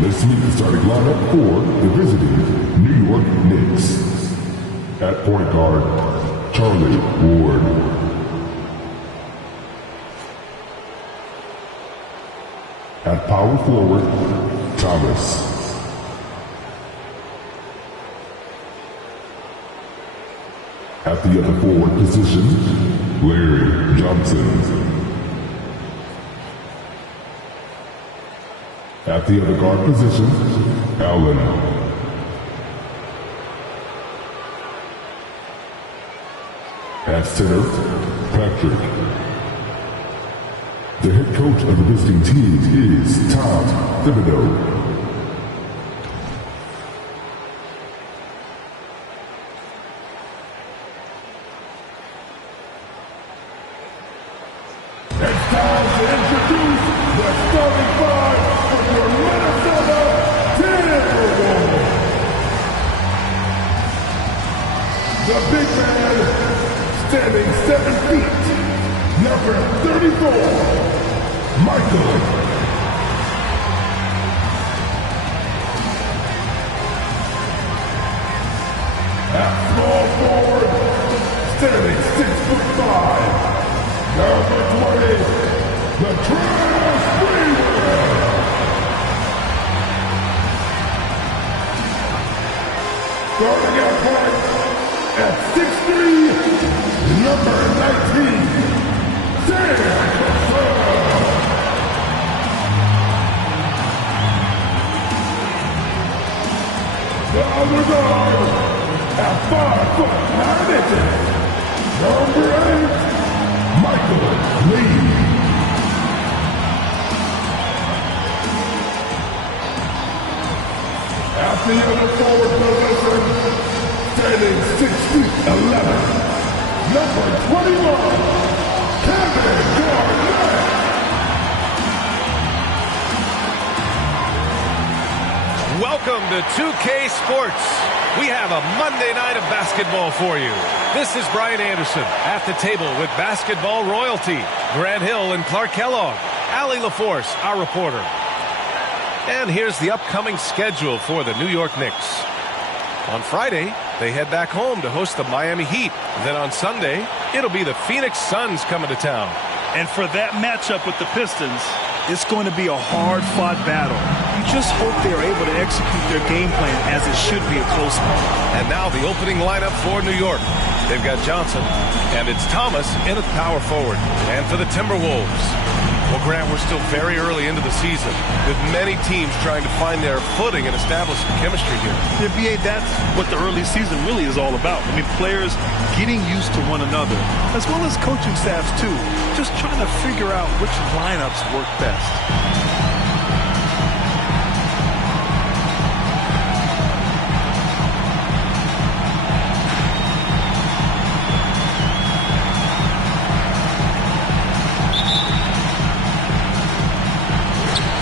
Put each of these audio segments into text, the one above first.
Let's meet the starting lineup for the visiting New York Knicks. At point guard, Charlie Ward. At power forward, Thomas. At the other forward position, Larry Johnson. At the other guard position, Allen. At center, Patrick. The head coach of the visiting team is Tom Thibodeau. It's time to introduce the starting five of your Minnesota Timberwolves. The big man, standing 7 feet, number 34, Michael. At small forward, standing 6'5", number 20, the Trash Freeway. Starting at point, at 6'3", number 19, Sam Cassell. The other guard, at 5'9", number 8, Michael Lee. At the other forward position, standing 6'11", number 21, Kevin Garnett. Welcome to 2K Sports. We have a Monday night of basketball for you. This is Brian Anderson at the table with basketball royalty. Grant Hill and Clark Kellogg. Allie LaForce, our reporter. And here's the upcoming schedule for the New York Knicks. On Friday, they head back home to host the Miami Heat. Then on Sunday, it'll be the Phoenix Suns coming to town. And for that matchup with the Pistons, it's going to be a hard-fought battle. You just hope they're able to execute their game plan as it should be a close one. And now the opening lineup for New York. They've got Johnson, and it's Thomas in at power forward. And for the Timberwolves, well, Grant, we're still very early into the season, with many teams trying to find their footing and establish some chemistry here. The NBA, that's what the early season really is all about. I mean, players getting used to one another, as well as coaching staffs, too. Just trying to figure out which lineups work best.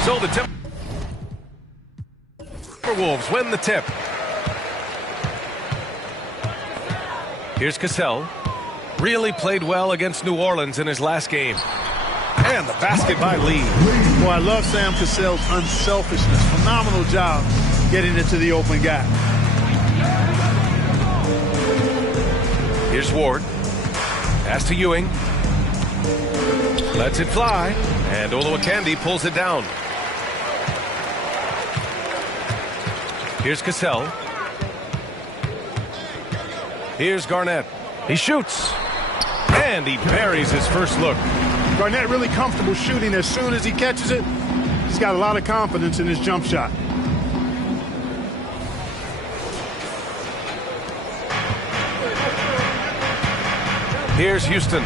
So the Timberwolves win the tip. Here's Cassell. Really played well against New Orleans in his last game. And the basket by Lee. Boy, I love Sam Cassell's unselfishness. Phenomenal job getting into the open guy. Here's Ward. Pass to Ewing. Lets it fly. And Olowokandi pulls it down. Here's Cassell. Here's Garnett. He shoots. And he buries his first look. Garnett really comfortable shooting as soon as he catches it. He's got a lot of confidence in his jump shot. Here's Houston.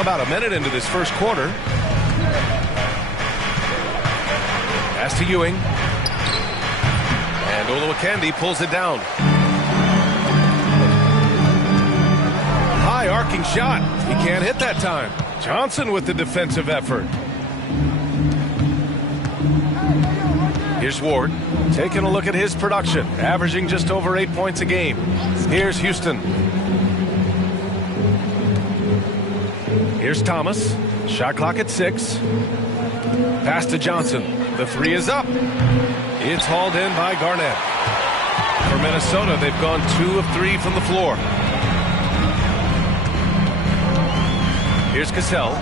About a minute into this first quarter. Pass to Ewing. And Olowokandi pulls it down. High arcing shot. He can't hit that time. Johnson with the defensive effort. Here's Ward. Taking a look at his production. Averaging just over 8 points a game. Here's Houston. Here's Thomas. Shot clock at 6. Pass to Johnson. The 3 is up. It's hauled in by Garnett. For Minnesota, they've gone 2 of 3 from the floor. Here's Cassell,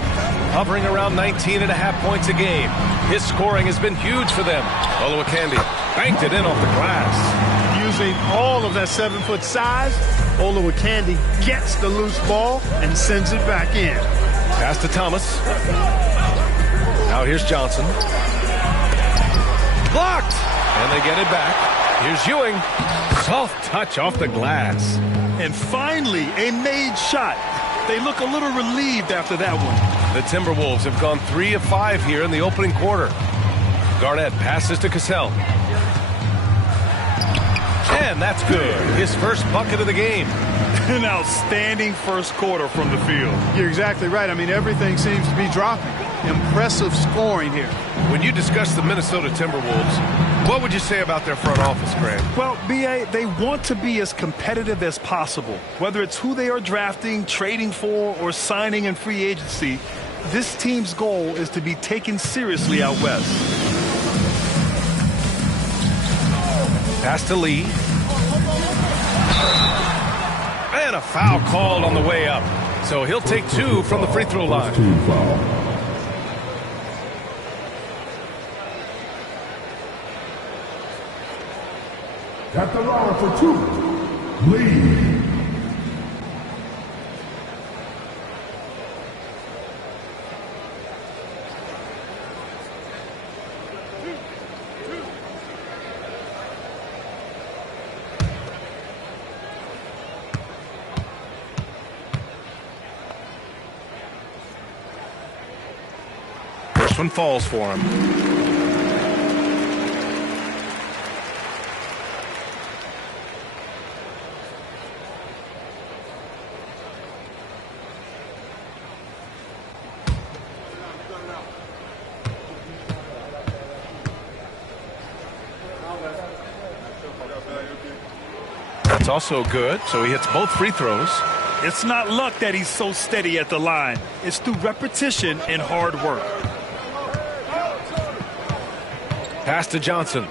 hovering around 19.5 points a game. His scoring has been huge for them. Olowokandi banked it in off the glass. Using all of that 7-foot size, Olowokandi gets the loose ball and sends it back in. Pass to Thomas. Now here's Johnson. Blocked! And they get it back. Here's Ewing. Soft touch off the glass. And finally, a made shot. They look a little relieved after that one. The Timberwolves have gone 3 of 5 here in the opening quarter. Garnett passes to Cassell. And that's good. His first bucket of the game. An outstanding first quarter from the field. You're exactly right. I mean, everything seems to be dropping. Impressive scoring here. When you discuss the Minnesota Timberwolves, what would you say about their front office, Grant? Well, B.A., they want to be as competitive as possible. Whether it's who they are drafting, trading for, or signing in free agency, this team's goal is to be taken seriously out west. Pass to Lee. And a foul called on the way up. So he'll take 2 from the free throw line. Team foul. At the line for 2, Lee. First one falls for him. That's also good, so he hits both free throws. It's not luck that he's so steady at the line. It's through repetition and hard work. Pass to Johnson.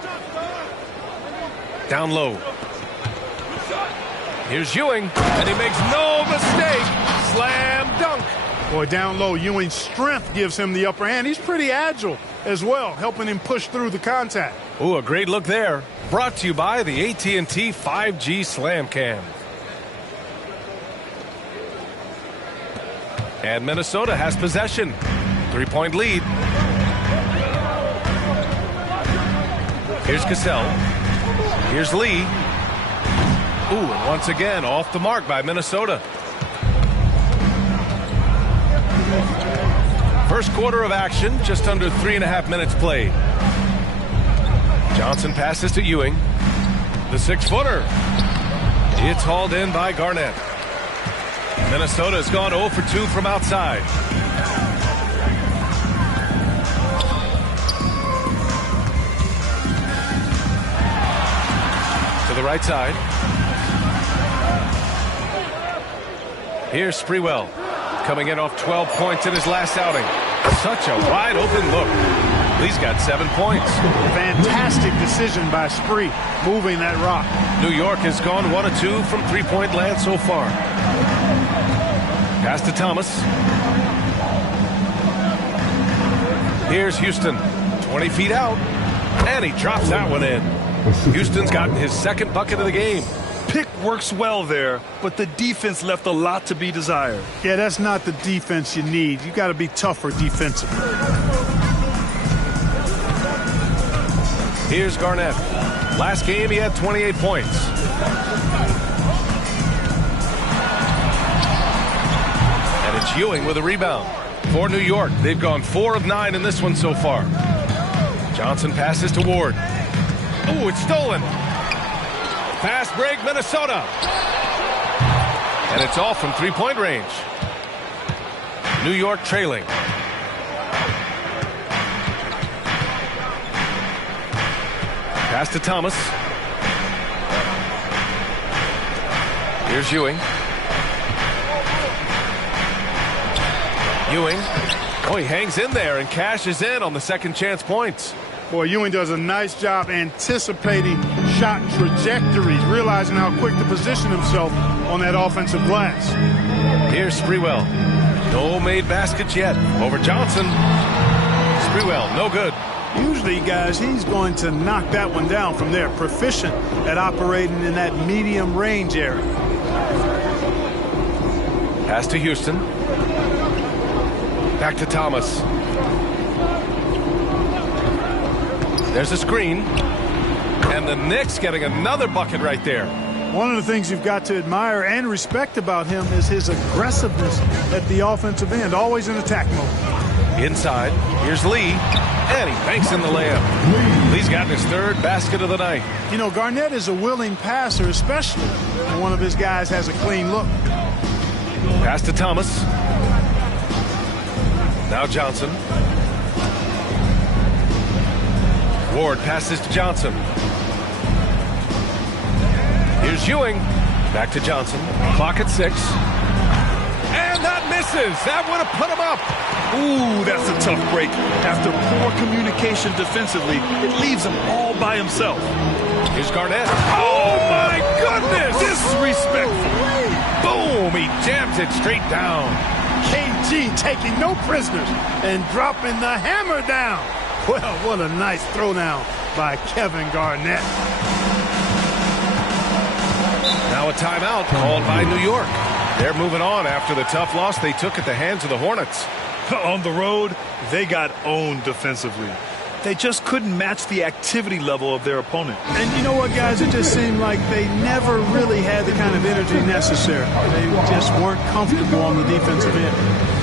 Down low. Here's Ewing, and he makes no mistake. Slam dunk. Boy, down low, Ewing's strength gives him the upper hand. He's pretty agile as well, helping him push through the contact. Ooh, a great look there. Brought to you by the AT&T 5G Slam Cam. And Minnesota has possession. 3-point lead. Here's Cassell. Here's Lee. Ooh, and once again, off the mark by Minnesota. First quarter of action, just under 3.5 minutes played. Johnson passes to Ewing. The 6-footer. It's hauled in by Garnett. Minnesota has gone 0 for 2 from outside. To the right side. Here's Sprewell, coming in off 12 points in his last outing. Such a wide open look. Lee's got 7 points. Fantastic decision by Spree, moving that rock. New York has gone 1 of 2 from 3-point land so far. Pass to Thomas. Here's Houston, 20 feet out, and he drops that one in. Houston's gotten his second bucket of the game. Pick works well there, but the defense left a lot to be desired. Yeah, that's not the defense you need. You got to be tougher defensively. Here's Garnett. Last game, he had 28 points. And it's Ewing with a rebound. For New York, they've gone 4 of 9 in this one so far. Johnson passes to Ward. Oh, it's stolen. Fast break, Minnesota. And it's off from 3-point range. New York trailing. Pass to Thomas. Here's Ewing. Ewing. Oh, he hangs in there and cashes in on the second chance points. Boy, Ewing does a nice job anticipating shot trajectories, realizing how quick to position himself on that offensive glass. Here's Sprewell. No made baskets yet. Over Johnson. Sprewell, no good. Usually, guys, he's going to knock that one down from there. Proficient at operating in that medium range area. Pass to Houston. Back to Thomas. There's a screen. And the Knicks getting another bucket right there. One of the things you've got to admire and respect about him is his aggressiveness at the offensive end, always in attack mode. Inside, here's Lee, and he banks in the layup. Lee's gotten his third basket of the night. You know, Garnett is a willing passer, especially when one of his guys has a clean look. Pass to Thomas. Now Johnson. Ward passes to Johnson. Here's Ewing. Back to Johnson. Clock at 6. And that misses. That would have put him up. Ooh, that's a tough break. After poor communication defensively, it leaves him all by himself. Here's Garnett. Oh, my goodness. Disrespectful. Boom. He jams it straight down. KG taking no prisoners and dropping the hammer down. Well, what a nice throwdown by Kevin Garnett. Now a timeout called by New York. They're moving on after the tough loss they took at the hands of the Hornets. On the road, they got owned defensively. They just couldn't match the activity level of their opponent. And you know what, guys? It just seemed like they never really had the kind of energy necessary. They just weren't comfortable on the defensive end.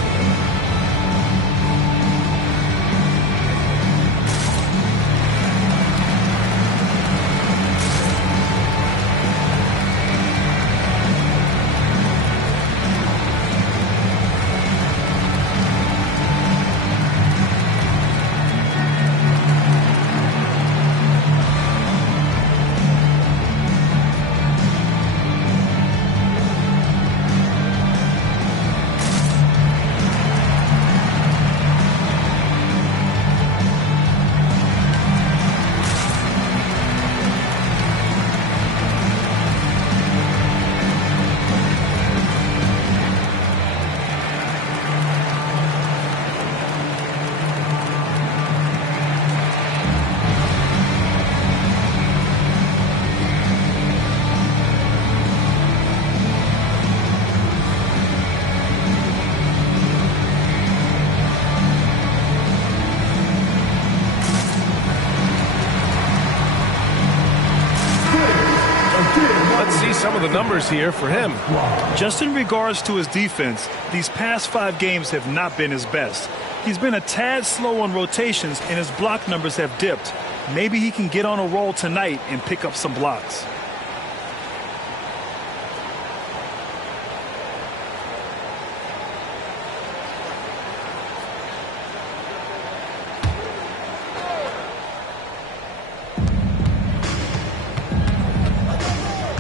Some of the numbers here for him. Just in regards to his defense, these past 5 games have not been his best. He's been a tad slow on rotations and his block numbers have dipped. Maybe he can get on a roll tonight and pick up some blocks.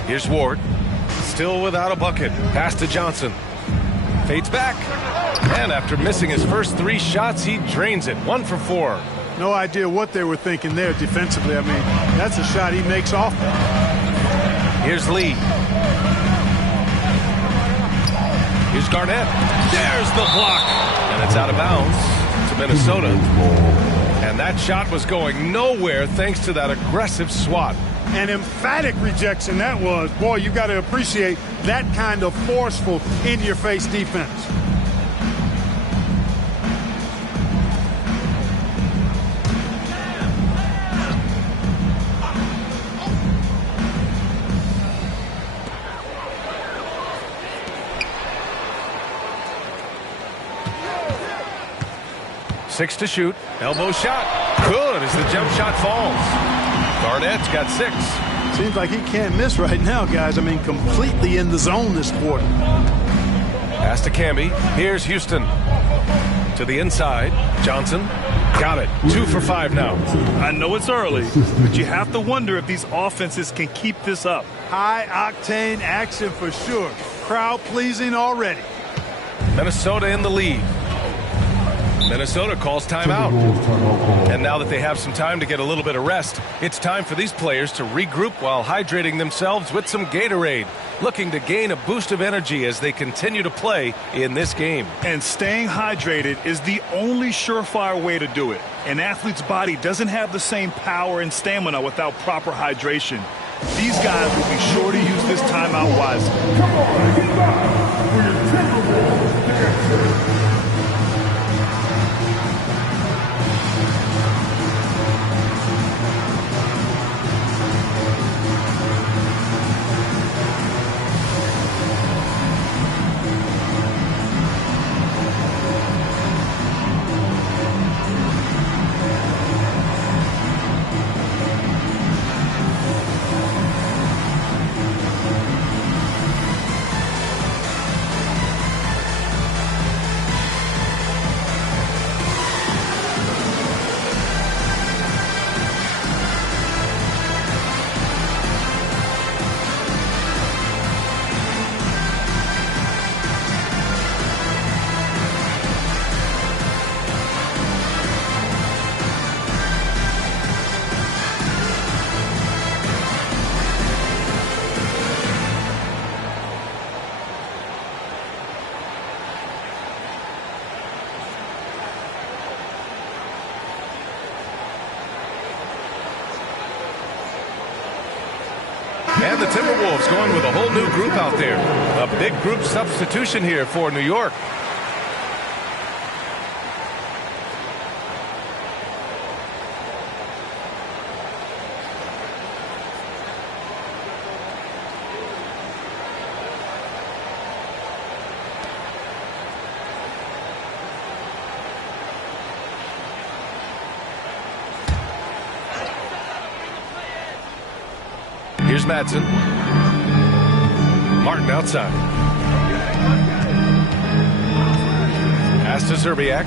Here's Ward. Still without a bucket. Pass to Johnson. Fades back. And after missing his first 3 shots, he drains it. 1 for 4. No idea what they were thinking there defensively. I mean, that's a shot he makes off. Here's Lee. Here's Garnett. There's the block. And it's out of bounds to Minnesota. And that shot was going nowhere thanks to that aggressive swat. An emphatic rejection that was. Boy, you got to appreciate that kind of forceful, in-your-face defense. Six to shoot. Elbow shot. Good as the jump shot falls. Garnett's got 6. Seems like he can't miss right now, guys. I mean, completely in the zone this quarter. Pass to Camby. Here's Houston. To the inside. Johnson. Got it. 2 for 5 now. I know it's early, but you have to wonder if these offenses can keep this up. High-octane action for sure. Crowd pleasing already. Minnesota in the lead. Minnesota calls timeout. And now that they have some time to get a little bit of rest, it's time for these players to regroup while hydrating themselves with some Gatorade, looking to gain a boost of energy as they continue to play in this game. And staying hydrated is the only surefire way to do it. An athlete's body doesn't have the same power and stamina without proper hydration. These guys will be sure to use this timeout wisely. Come on, get back for your Timberwolves dancer. And the Timberwolves going with a whole new group out there. A big group substitution here for New York. Here's Madsen. Martin outside. Pass to Zerbiak.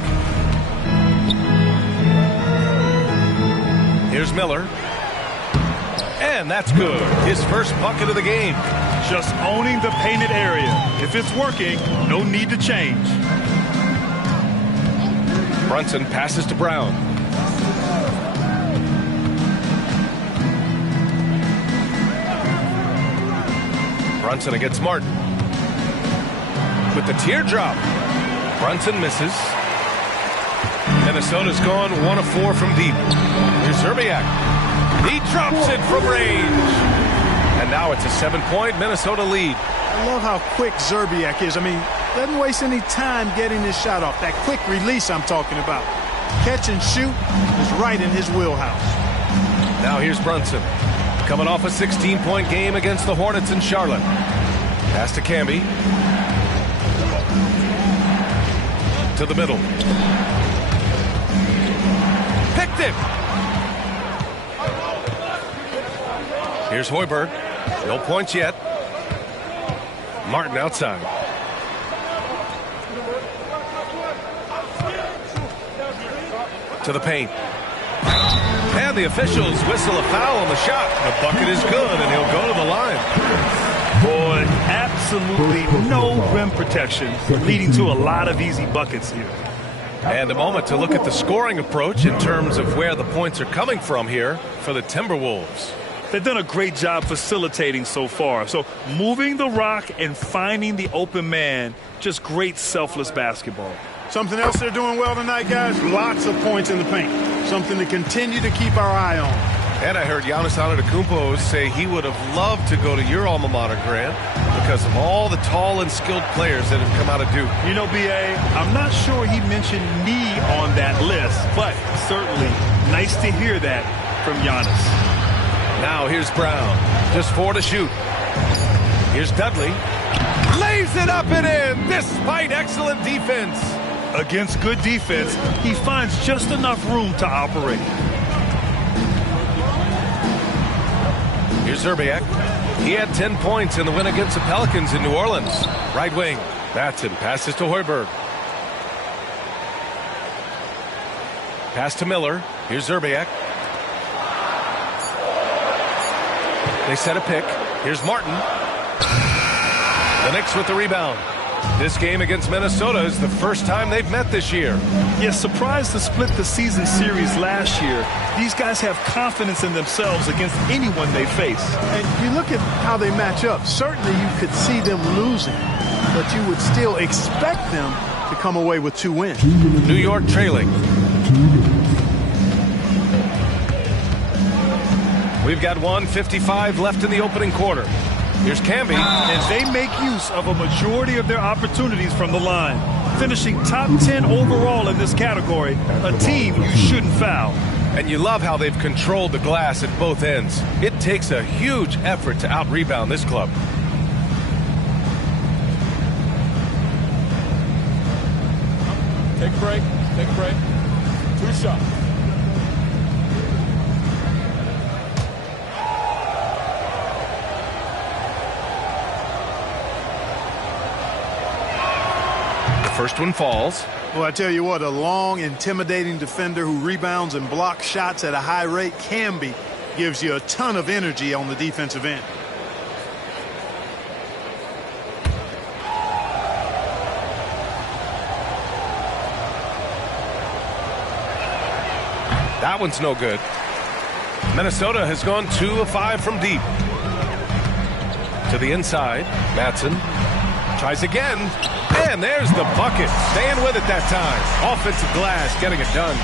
Here's Miller. And that's good. His first bucket of the game. Just owning the painted area. If it's working, no need to change. Brunson passes to Brown. Brunson against Martin. With the teardrop. Brunson misses. Minnesota's gone 1 of 4 from deep. Here's Zerbiak. He drops it from range. And now it's a 7-point Minnesota lead. I love how quick Zerbiak is. I mean, doesn't waste any time getting his shot off. That quick release I'm talking about. Catch and shoot is right in his wheelhouse. Now here's Brunson. Coming off a 16-point game against the Hornets in Charlotte. Pass to Camby. To the middle. Picked it! Here's Hoiberg. No points yet. Martin outside. To the paint. And the officials whistle a foul on the shot. The bucket is good, and he'll go to the line. Boy, absolutely no rim protection, leading to a lot of easy buckets here. And a moment to look at the scoring approach in terms of where the points are coming from here for the Timberwolves. They've done a great job facilitating so far. So moving the rock and finding the open man, just great selfless basketball. Something else they're doing well tonight, guys, lots of points in the paint. Something to continue to keep our eye on. And I heard Giannis Antetokounmpo say he would have loved to go to your alma mater, Grant, because of all the tall and skilled players that have come out of Duke. You know, B.A., I'm not sure he mentioned me on that list, but certainly nice to hear that from Giannis. Now here's Brown. Just 4 to shoot. Here's Dudley. Lays it up and in despite excellent defense. Against good defense, he finds just enough room to operate. Here's Zerbiak. He had 10 points in the win against the Pelicans in New Orleans. Right wing. Batson passes to Hoiberg. Pass to Miller. Here's Zerbiak. They set a pick. Here's Martin. The Knicks with the rebound. This game against Minnesota is the first time they've met this year. Yes, surprised to split the season series last year. These guys have confidence in themselves against anyone they face. And you look at how they match up. Certainly you could see them losing, but you would still expect them to come away with 2 wins. New York trailing. We've got 1:55 left in the opening quarter. Here's Camby. And they make use of a majority of their opportunities from the line, finishing top 10 overall in this category, a team you shouldn't foul. And you love how they've controlled the glass at both ends. It takes a huge effort to out-rebound this club. Take a break. Take a break. 2 shots. First one falls. Well, I tell you what, a long, intimidating defender who rebounds and blocks shots at a high rate gives you a ton of energy on the defensive end. That one's no good. Minnesota has gone 2 of 5 from deep. To the inside, Matson tries again. And there's the bucket. Staying with it that time. Offensive glass getting it done.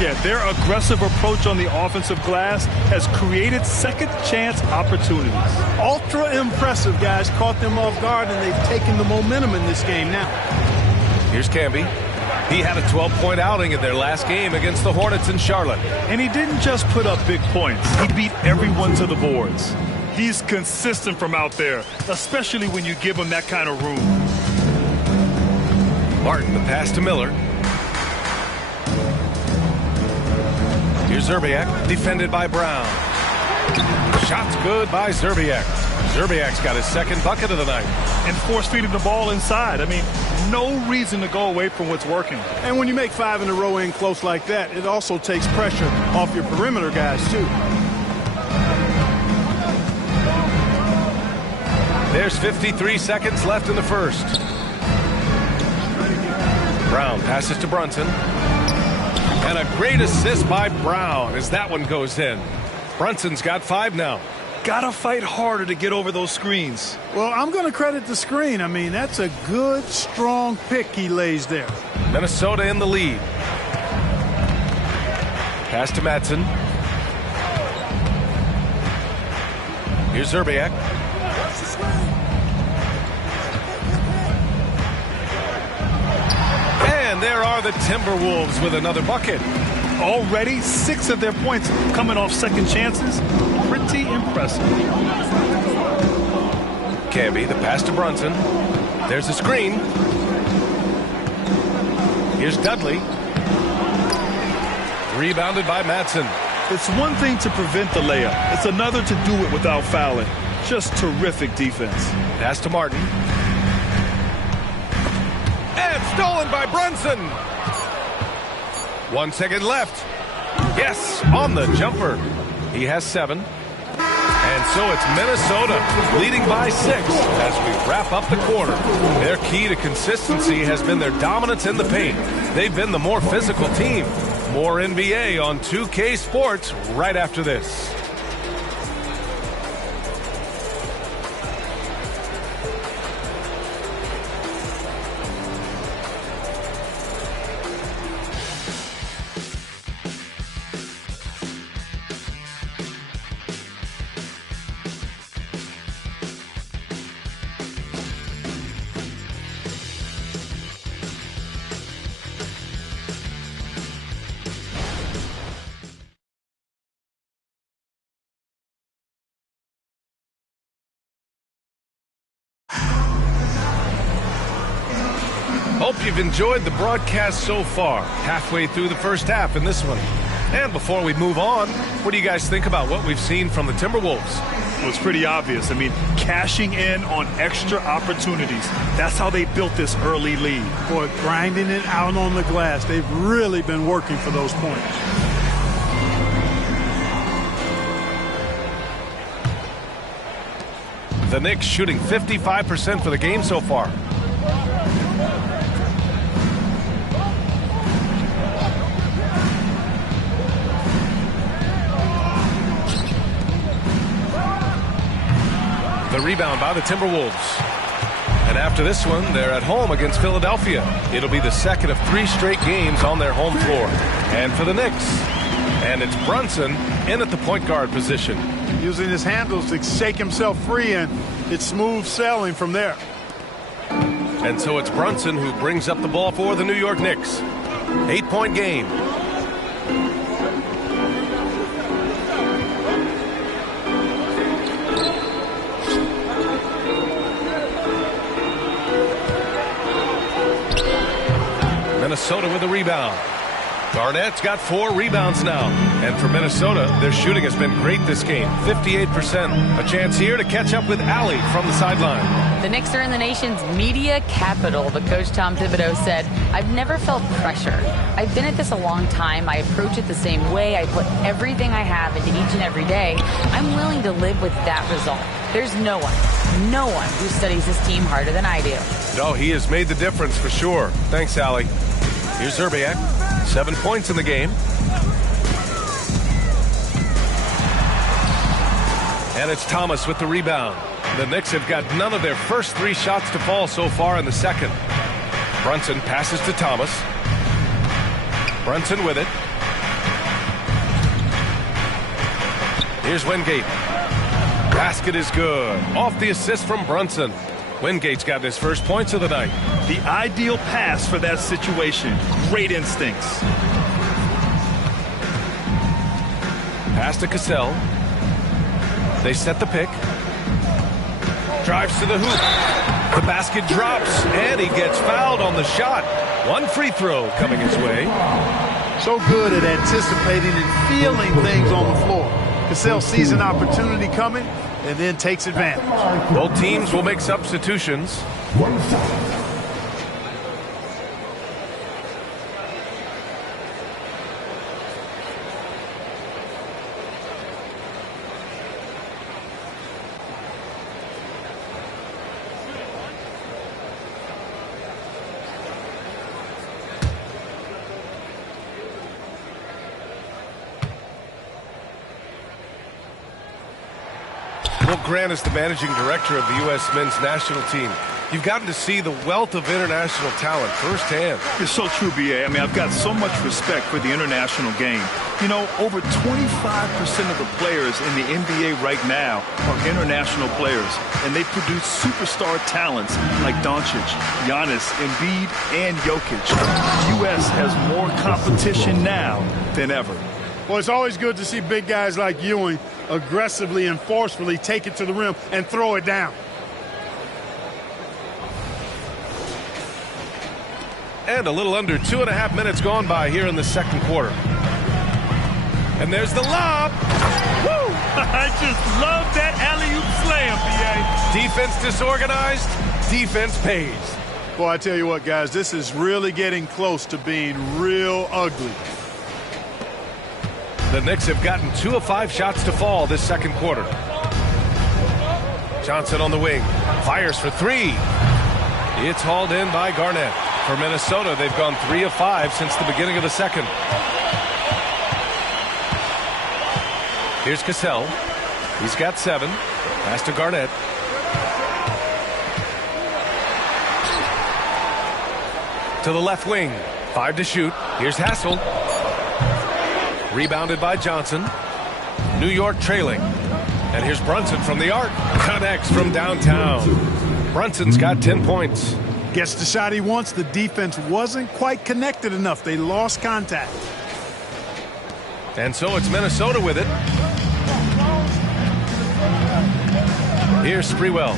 Yeah, their aggressive approach on the offensive glass has created second chance opportunities. Ultra impressive, guys. Caught them off guard, and they've taken the momentum in this game now. Here's Camby. He had a 12-point outing in their last game against the Hornets in Charlotte. And he didn't just put up big points. He beat everyone to the boards. He's consistent from out there, especially when you give him that kind of room. Martin, the pass to Miller. Here's Zerbiak, defended by Brown. Shot's good by Zerbiak. Zerbiak's got his second bucket of the night. And force-feeding the ball inside. I mean, no reason to go away from what's working. And when you make 5 in a row in close like that, it also takes pressure off your perimeter guys, too. There's 53 seconds left in the first. Brown passes to Brunson. And a great assist by Brown as that one goes in. Brunson's got 5 now. Gotta fight harder to get over those screens. Well, I'm going to credit the screen. I mean, that's a good, strong pick he lays there. Minnesota in the lead. Pass to Matson. Here's Zerbiak. And there are the Timberwolves with another bucket. Already 6 of their points coming off second chances. Pretty impressive. Camby, the pass to Brunson. There's a screen. Here's Dudley. Rebounded by Matson. It's one thing to prevent the layup. It's another to do it without fouling. Just terrific defense. Pass to Martin. And stolen by Brunson. 1 second left. Yes, on the jumper. He has 7. And so it's Minnesota leading by 6 as we wrap up the quarter. Their key to consistency has been their dominance in the paint. They've been the more physical team. More NBA on 2K Sports right after this. Hope you've enjoyed the broadcast so far. Halfway through the first half in this one. And before we move on, what do you guys think about what we've seen from the Timberwolves? Well, it's pretty obvious. I mean, cashing in on extra opportunities. That's how they built this early lead. Boy, grinding it out on the glass. They've really been working for those points. The Knicks shooting 55% for the game so far. The rebound by the Timberwolves. And after this one, they're at home against Philadelphia. It'll be the second of 3 straight games on their home floor. And for the Knicks, and it's Brunson in at the point guard position. Using his handles to shake himself free, and it's smooth sailing from there. And so it's Brunson who brings up the ball for the New York Knicks. 8-point game. Minnesota with a rebound. Garnett's got 4 rebounds now. And for Minnesota, their shooting has been great this game. 58%. A chance here to catch up with Allie from the sideline. The Knicks are in the nation's media capital, but Coach Tom Thibodeau said, "I've never felt pressure. I've been at this a long time. I approach it the same way. I put everything I have into each and every day. I'm willing to live with that result. There's no one who studies this team harder than I do." No, he has made the difference for sure. Thanks, Allie. Here's Zerbiak. 7 points in the game. And it's Thomas with the rebound. The Knicks have got none of their first 3 shots to fall so far in the second. Brunson passes to Thomas. Brunson with it. Here's Wingate. Basket is good. Off the assist from Brunson. Wingate's got his first points of the night. The ideal pass for that situation. Great instincts. Pass to Cassell. They set the pick. Drives to the hoop. The basket drops, and he gets fouled on the shot. 1 free throw coming his way. So good at anticipating and feeling things on the floor. Cassell sees an opportunity coming and then takes advantage. Both teams will make substitutions. 1 foul. Well, Grant is the managing director of the U.S. men's national team. You've gotten to see the wealth of international talent firsthand. It's so true, B.A. I mean, I've got so much respect for the international game. You know, over 25% of the players in the NBA right now are international players, and they produce superstar talents like Doncic, Giannis, Embiid, and Jokic. The U.S. has more competition now than ever. Well, it's always good to see big guys like Ewing aggressively and forcefully take it to the rim and throw it down. And a little under 2.5 minutes gone by here in the second quarter. And there's the lob. Woo! I just love that alley-oop slam, B.A. Defense disorganized, defense pays. Boy, I tell you what, guys, this is really getting close to being real ugly. The Knicks have gotten 2 of 5 shots to fall this second quarter. Johnson on the wing. Fires for 3. It's hauled in by Garnett. For Minnesota, they've gone 3 of 5 since the beginning of the second. Here's Cassell. He's got 7. Pass to Garnett. To the left wing. 5 to shoot. Here's Hassel. Rebounded by Johnson. New York trailing. And here's Brunson from the arc. Connects from downtown. Brunson's got 10 points. Gets the shot he wants. The defense wasn't quite connected enough. They lost contact. And so it's Minnesota with it. Here's Sprewell,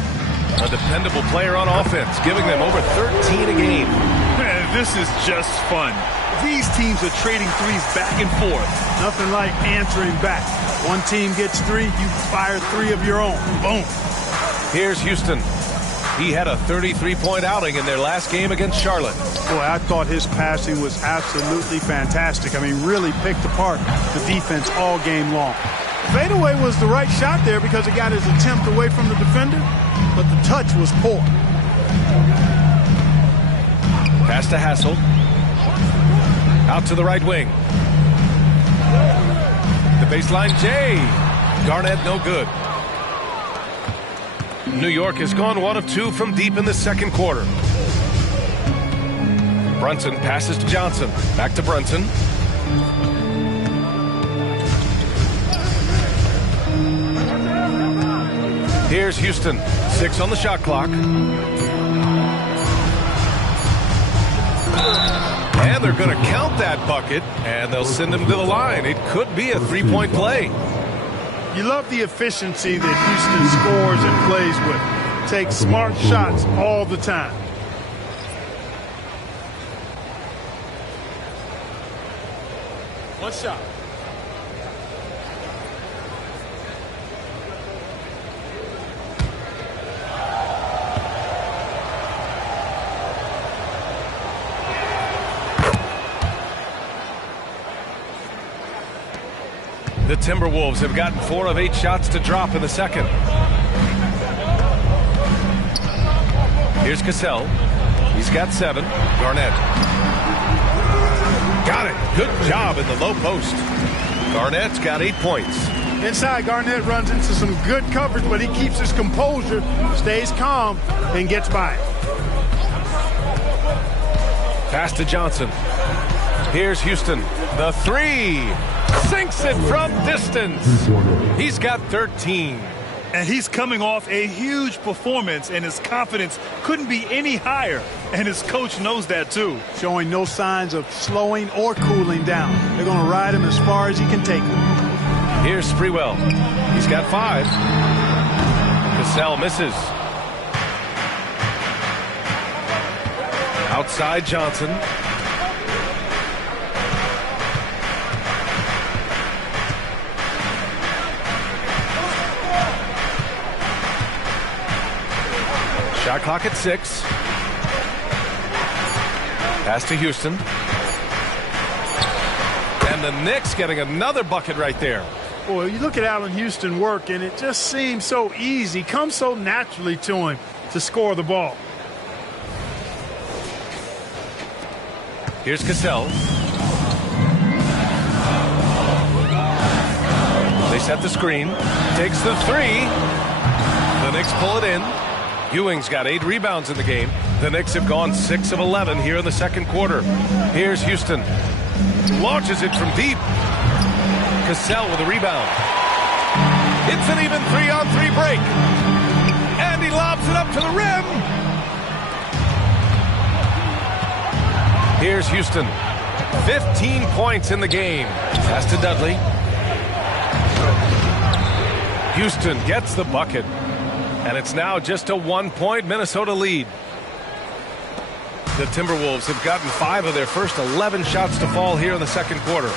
a dependable player on offense, giving them over 13 a game. Man, this is just fun. These teams are trading threes back and forth. Nothing like answering back. One team gets 3, you fire 3 of your own. Boom. Here's Houston. He had a 33-point outing in their last game against Charlotte. Boy, I thought his passing was absolutely fantastic. I mean, really picked apart the defense all game long. Fadeaway was the right shot there because it got his attempt away from the defender, but the touch was poor. Pass to Hassel. Out to the right wing. The baseline, Jay. Garnett, no good. New York has gone 1 of 2 from deep in the second quarter. Brunson passes to Johnson. Back to Brunson. Here's Houston. 6 on the shot clock. And they're going to count that bucket, and they'll send him to the line. It could be a three-point play. You love the efficiency that Houston scores and plays with. Takes smart shots all the time. One shot. The Timberwolves have gotten 4 of 8 shots to drop in the second. Here's Cassell. He's got 7. Garnett. Got it. Good job in the low post. Garnett's got 8 points. Inside, Garnett runs into some good coverage, but he keeps his composure, stays calm, and gets by it. Pass to Johnson. Here's Houston. The 3. Sinks it from distance. He's got 13. And he's coming off a huge performance, and his confidence couldn't be any higher. And his coach knows that, too. Showing no signs of slowing or cooling down. They're going to ride him as far as he can take him. Here's Sprewell. He's got 5. Cassell misses. Outside Johnson. Shot clock at 6. Pass to Houston. And the Knicks getting another bucket right there. Boy, you look at Allen Houston work, and it just seems so easy, comes so naturally to him to score the ball. Here's Cassell. They set the screen. Takes the 3. The Knicks pull it in. Ewing's got 8 rebounds in the game. The Knicks have gone 6 of 11 here in the second quarter. Here's Houston. Launches it from deep. Cassell with a rebound. It's an even 3-on-3 break. And he lobs it up to the rim. Here's Houston. 15 points in the game. Pass to Dudley. Houston gets the bucket. And it's now just a 1-point Minnesota lead. The Timberwolves have gotten 5 of their first 11 shots to fall here in the second quarter.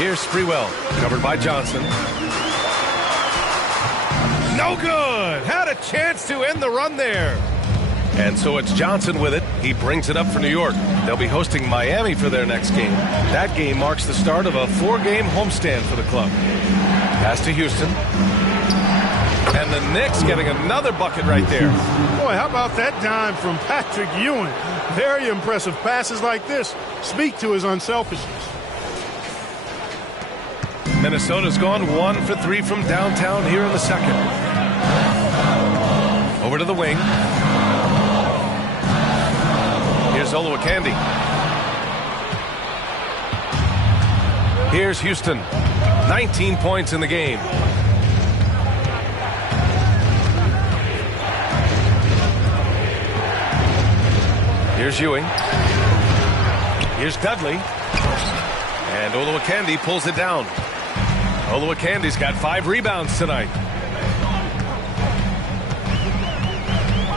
Here's Sprewell, covered by Johnson. No good! Had a chance to end the run there. And so it's Johnson with it. He brings it up for New York. They'll be hosting Miami for their next game. That game marks the start of a 4-game homestand for the club. Pass to Houston. And the Knicks getting another bucket right there. Boy, how about that dime from Patrick Ewing? Very impressive. Passes like this speak to his unselfishness. Minnesota's gone 1 for 3 from downtown here in the second. Over to the wing. Here's Olowokandi. Here's Houston. 19 points in the game. Here's Ewing. Here's Dudley. And Olowokandi pulls it down. Olowokandi's got 5 rebounds tonight.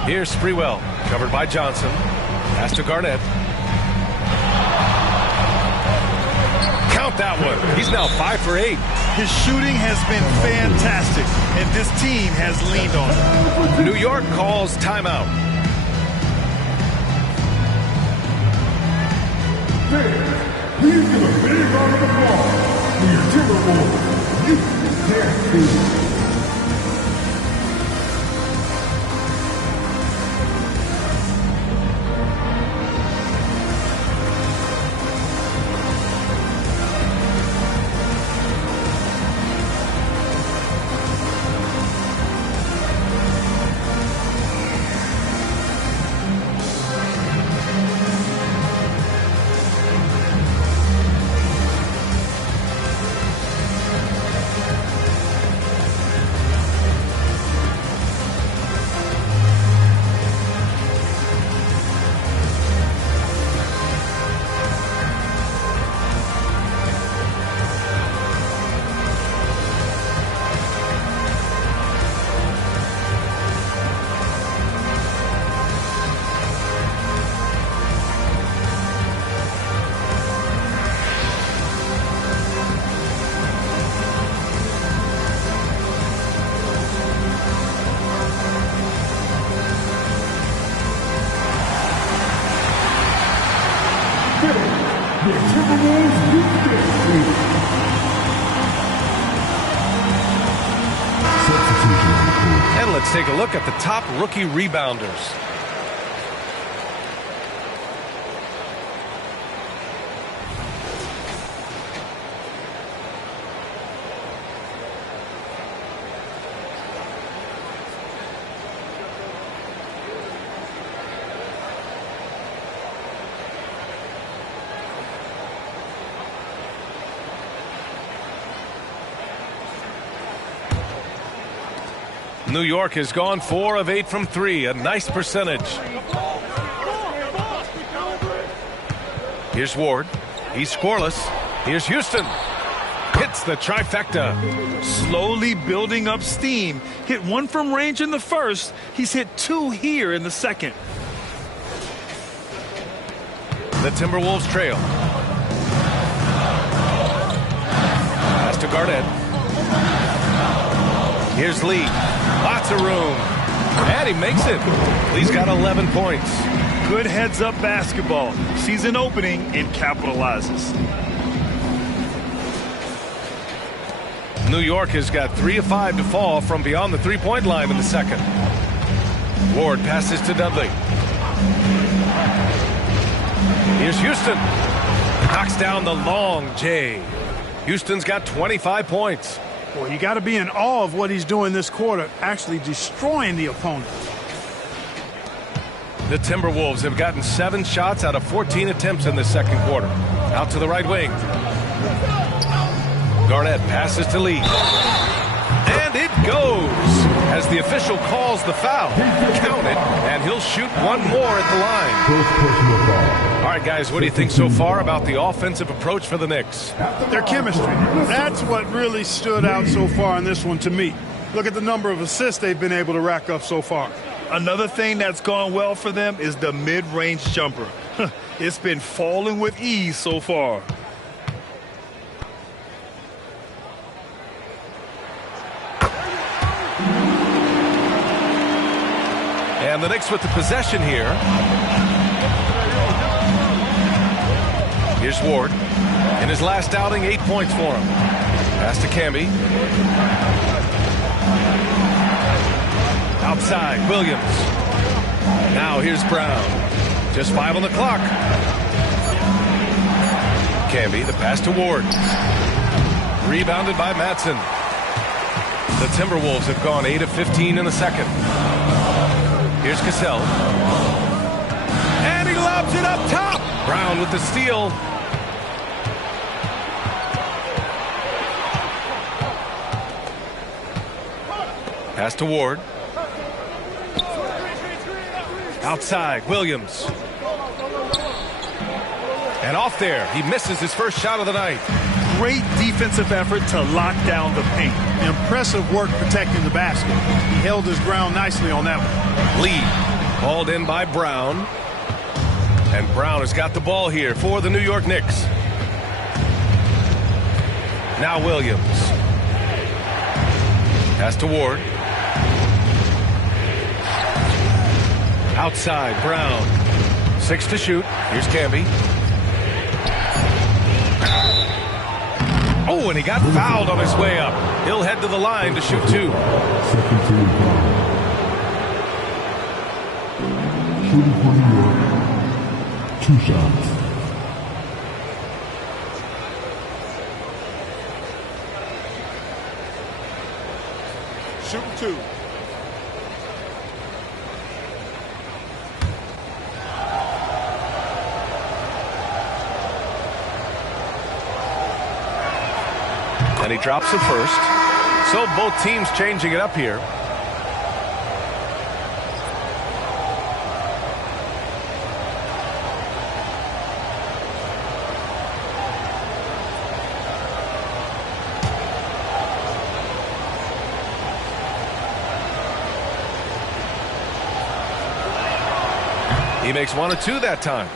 Here's Sprewell, covered by Johnson. Pass to Garnett. Count that one. He's now 5 for 8. His shooting has been fantastic, and this team has leaned on him. New York calls timeout. Please give a big round of applause for your Timberwolves. You can't lose. Let's take a look at the top rookie rebounders. New York has gone 4 of 8 from 3, a nice percentage. Here's Ward. He's scoreless. Here's Houston. Hits the trifecta. Slowly building up steam. Hit 1 from range in the first. He's hit 2 here in the second. The Timberwolves trail. Pass to Garnett. Here's Lee. Lots of room. And he makes it. Lee's got 11 points. Good heads-up basketball. Sees an opening and capitalizes. New York has got 3 of 5 to fall from beyond the three-point line in the second. Ward passes to Dudley. Here's Houston. Knocks down the long J. Houston's got 25 points. Well, you got to be in awe of what he's doing this quarter, actually destroying the opponent. The Timberwolves have gotten 7 shots out of 14 attempts in the second quarter. Out to the right wing. Garnett passes to Lee. And it goes as the official calls the foul. Count it, and he'll shoot 1 more at the line. First personal foul. All right, guys, what do you think so far about the offensive approach for the Knicks? Their chemistry. That's what really stood out so far in this one to me. Look at the number of assists they've been able to rack up so far. Another thing that's gone well for them is the mid-range jumper. It's been falling with ease so far. And the Knicks with the possession here. Here's Ward. In his last outing, 8 points for him. Pass to Camby. Outside, Williams. Now here's Brown. Just 5 on the clock. Camby, the pass to Ward. Rebounded by Madsen. The Timberwolves have gone 8 of 15 in the second. Here's Cassell. And he lobs it up top. Brown with the steal. Pass to Ward. Outside, Williams. And off there. He misses his first shot of the night. Great defensive effort to lock down the paint. Impressive work protecting the basket. He held his ground nicely on that one. Lee hauled in by Brown. And Brown has got the ball here for the New York Knicks. Now Williams. Pass to Ward. Outside, Brown. 6 to shoot. Here's Camby. Oh, and he got fouled on his way up. He'll head to the line to shoot 2. Second team foul. Shooting for New York. 2 shots. Shooting 2. And he drops it first. So both teams changing it up here. He makes 1 or 2 that time.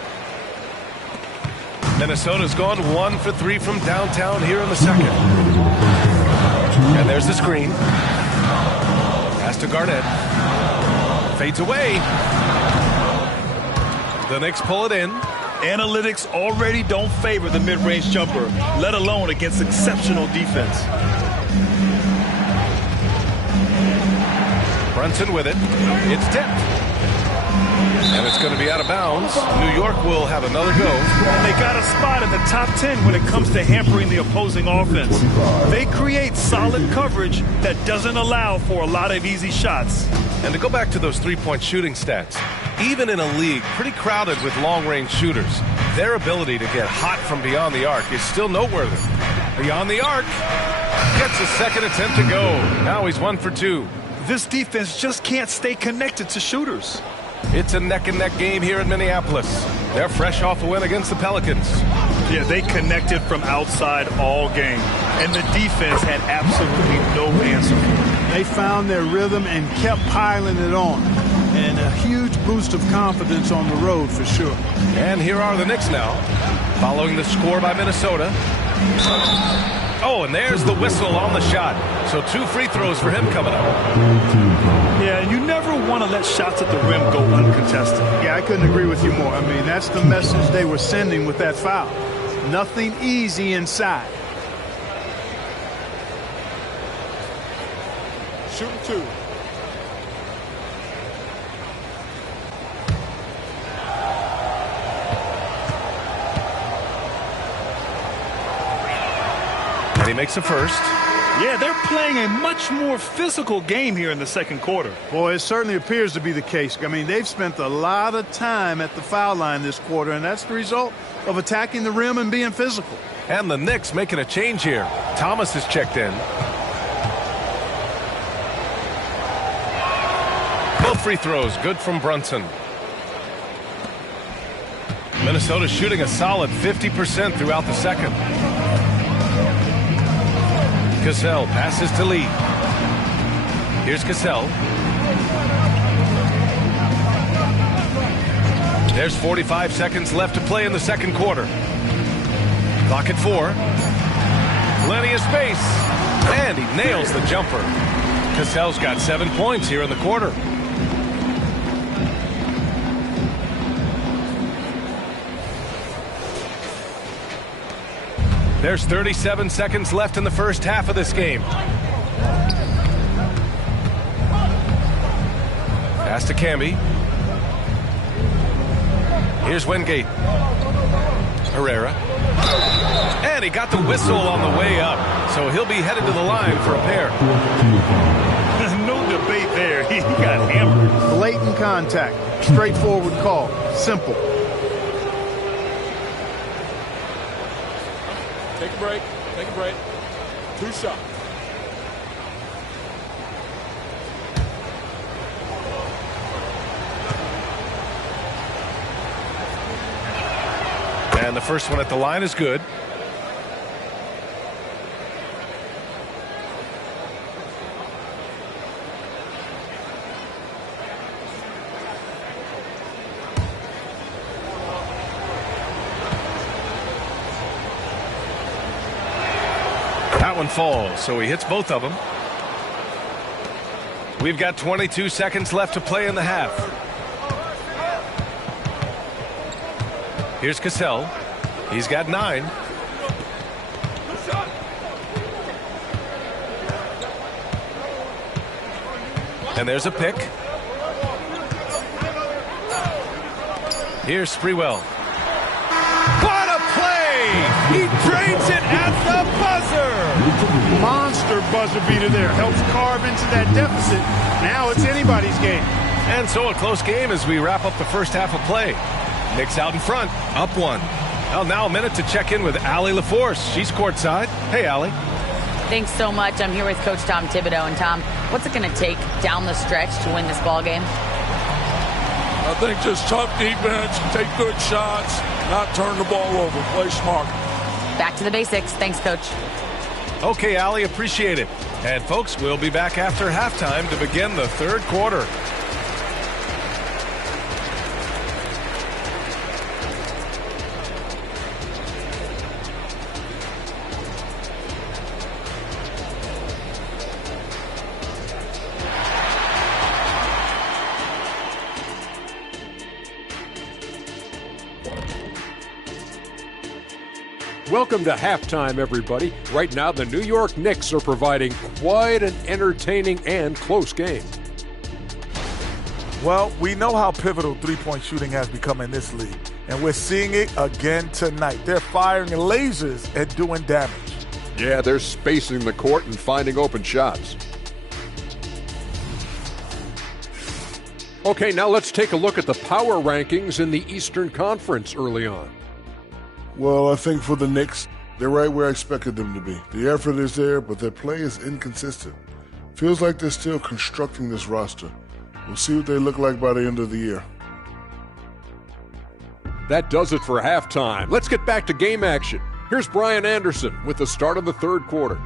Minnesota's gone 1 for 3 from downtown here in the second. And there's the screen. Pass to Garnett. Fades away. The Knicks pull it in. Analytics already don't favor the mid-range jumper, let alone against exceptional defense. Brunson with it. It's tipped. And it's going to be out of bounds. New York will have another go. And they got a spot in the top 10 when it comes to hampering the opposing offense. They create solid coverage that doesn't allow for a lot of easy shots. And to go back to those three-point shooting stats, even in a league pretty crowded with long-range shooters, their ability to get hot from beyond the arc is still noteworthy. Beyond the arc, gets a second attempt to go. Now he's 1 for 2. This defense just can't stay connected to shooters. It's a neck-and-neck game here in Minneapolis. They're fresh off a win against the Pelicans. Yeah, they connected from outside all game, and the defense had absolutely no answer for it. They found their rhythm and kept piling it on. And a huge boost of confidence on the road for sure. And here are the Knicks now, following the score by Minnesota. Oh, and there's the whistle on the shot. So 2 free throws for him coming up. Yeah, and you never want to let shots at the rim go uncontested. Yeah, I couldn't agree with you more. I mean, that's the message they were sending with that foul. Nothing easy inside. Shooting 2. And he makes a first. Yeah, they're playing a much more physical game here in the second quarter. Boy, it certainly appears to be the case. I mean, they've spent a lot of time at the foul line this quarter, and that's the result of attacking the rim and being physical. And the Knicks making a change here. Thomas has checked in. Both free throws good from Brunson. Minnesota shooting a solid 50% throughout the second. Cassell passes to Lee. Here's Cassell. There's 45 seconds left to play in the second quarter. Clock at 4. Plenty of space. And he nails the jumper. Cassell's got 7 points here in the quarter. There's 37 seconds left in the first half of this game. Pass to Camby. Here's Wingate. Herrera. And he got the whistle on the way up. So he'll be headed to the line for a pair. No debate there. He got hammered. Blatant contact. Straightforward call. Simple. Take a break. Take a break. 2 shots. And the first one at the line is good. That one falls, so he hits both of them. We've got 22 seconds left to play in the half. Here's Cassell. He's got 9. And there's a pick. Here's Sprewell. What a play! He drains it at the buzzer! Monster buzzer beater there. Helps carve into that deficit. Now it's anybody's game. And so a close game as we wrap up the first half of play. Knicks out in front, up 1. Well, now a minute to check in with Allie LaForce. She's courtside. Hey, Allie. Thanks so much. I'm here with Coach Tom Thibodeau. And Tom, what's it going to take down the stretch to win this ball game? I think just tough defense, take good shots, not turn the ball over, play smart. Back to the basics. Thanks, Coach. Okay, Allie, appreciate it. And folks, we'll be back after halftime to begin the third quarter. Welcome to halftime, everybody. Right now, the New York Knicks are providing quite an entertaining and close game. Well, we know how pivotal three-point shooting has become in this league, and we're seeing it again tonight. They're firing lasers and doing damage. Yeah, they're spacing the court and finding open shots. Okay, now let's take a look at the power rankings in the Eastern Conference early on. Well, I think for the Knicks, they're right where I expected them to be. The effort is there, but their play is inconsistent. Feels like they're still constructing this roster. We'll see what they look like by the end of the year. That does it for halftime. Let's get back to game action. Here's Brian Anderson with the start of the third quarter.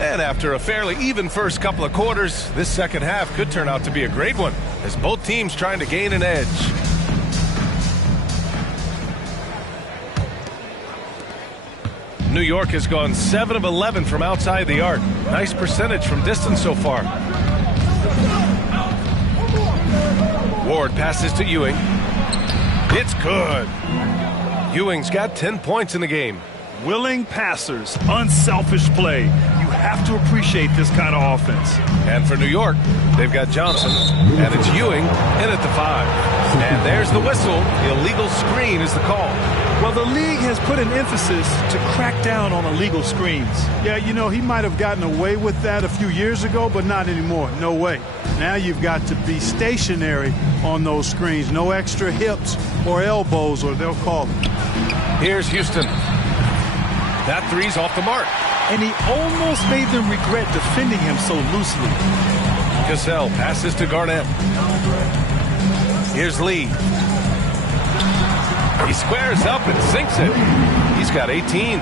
And after a fairly even first couple of quarters, this second half could turn out to be a great one, as both teams trying to gain an edge. New York has gone 7 of 11 from outside the arc. Nice percentage from distance so far. Ward passes to Ewing. It's good. Ewing's got 10 points in the game. Willing passers, unselfish play. You have to appreciate this kind of offense. And for New York, they've got Johnson, and it's Ewing in at the 5. And there's the whistle. Illegal screen is the call. Well, the league has put an emphasis to crack down on illegal screens. Yeah, you know, he might have gotten away with that a few years ago, but not anymore. No way. Now you've got to be stationary on those screens. No extra hips or elbows, or they'll call it. Here's Houston. That three's off the mark. And he almost made them regret defending him so loosely. Cassell passes to Garnett. Here's Lee. He squares up and sinks it. He's got 18.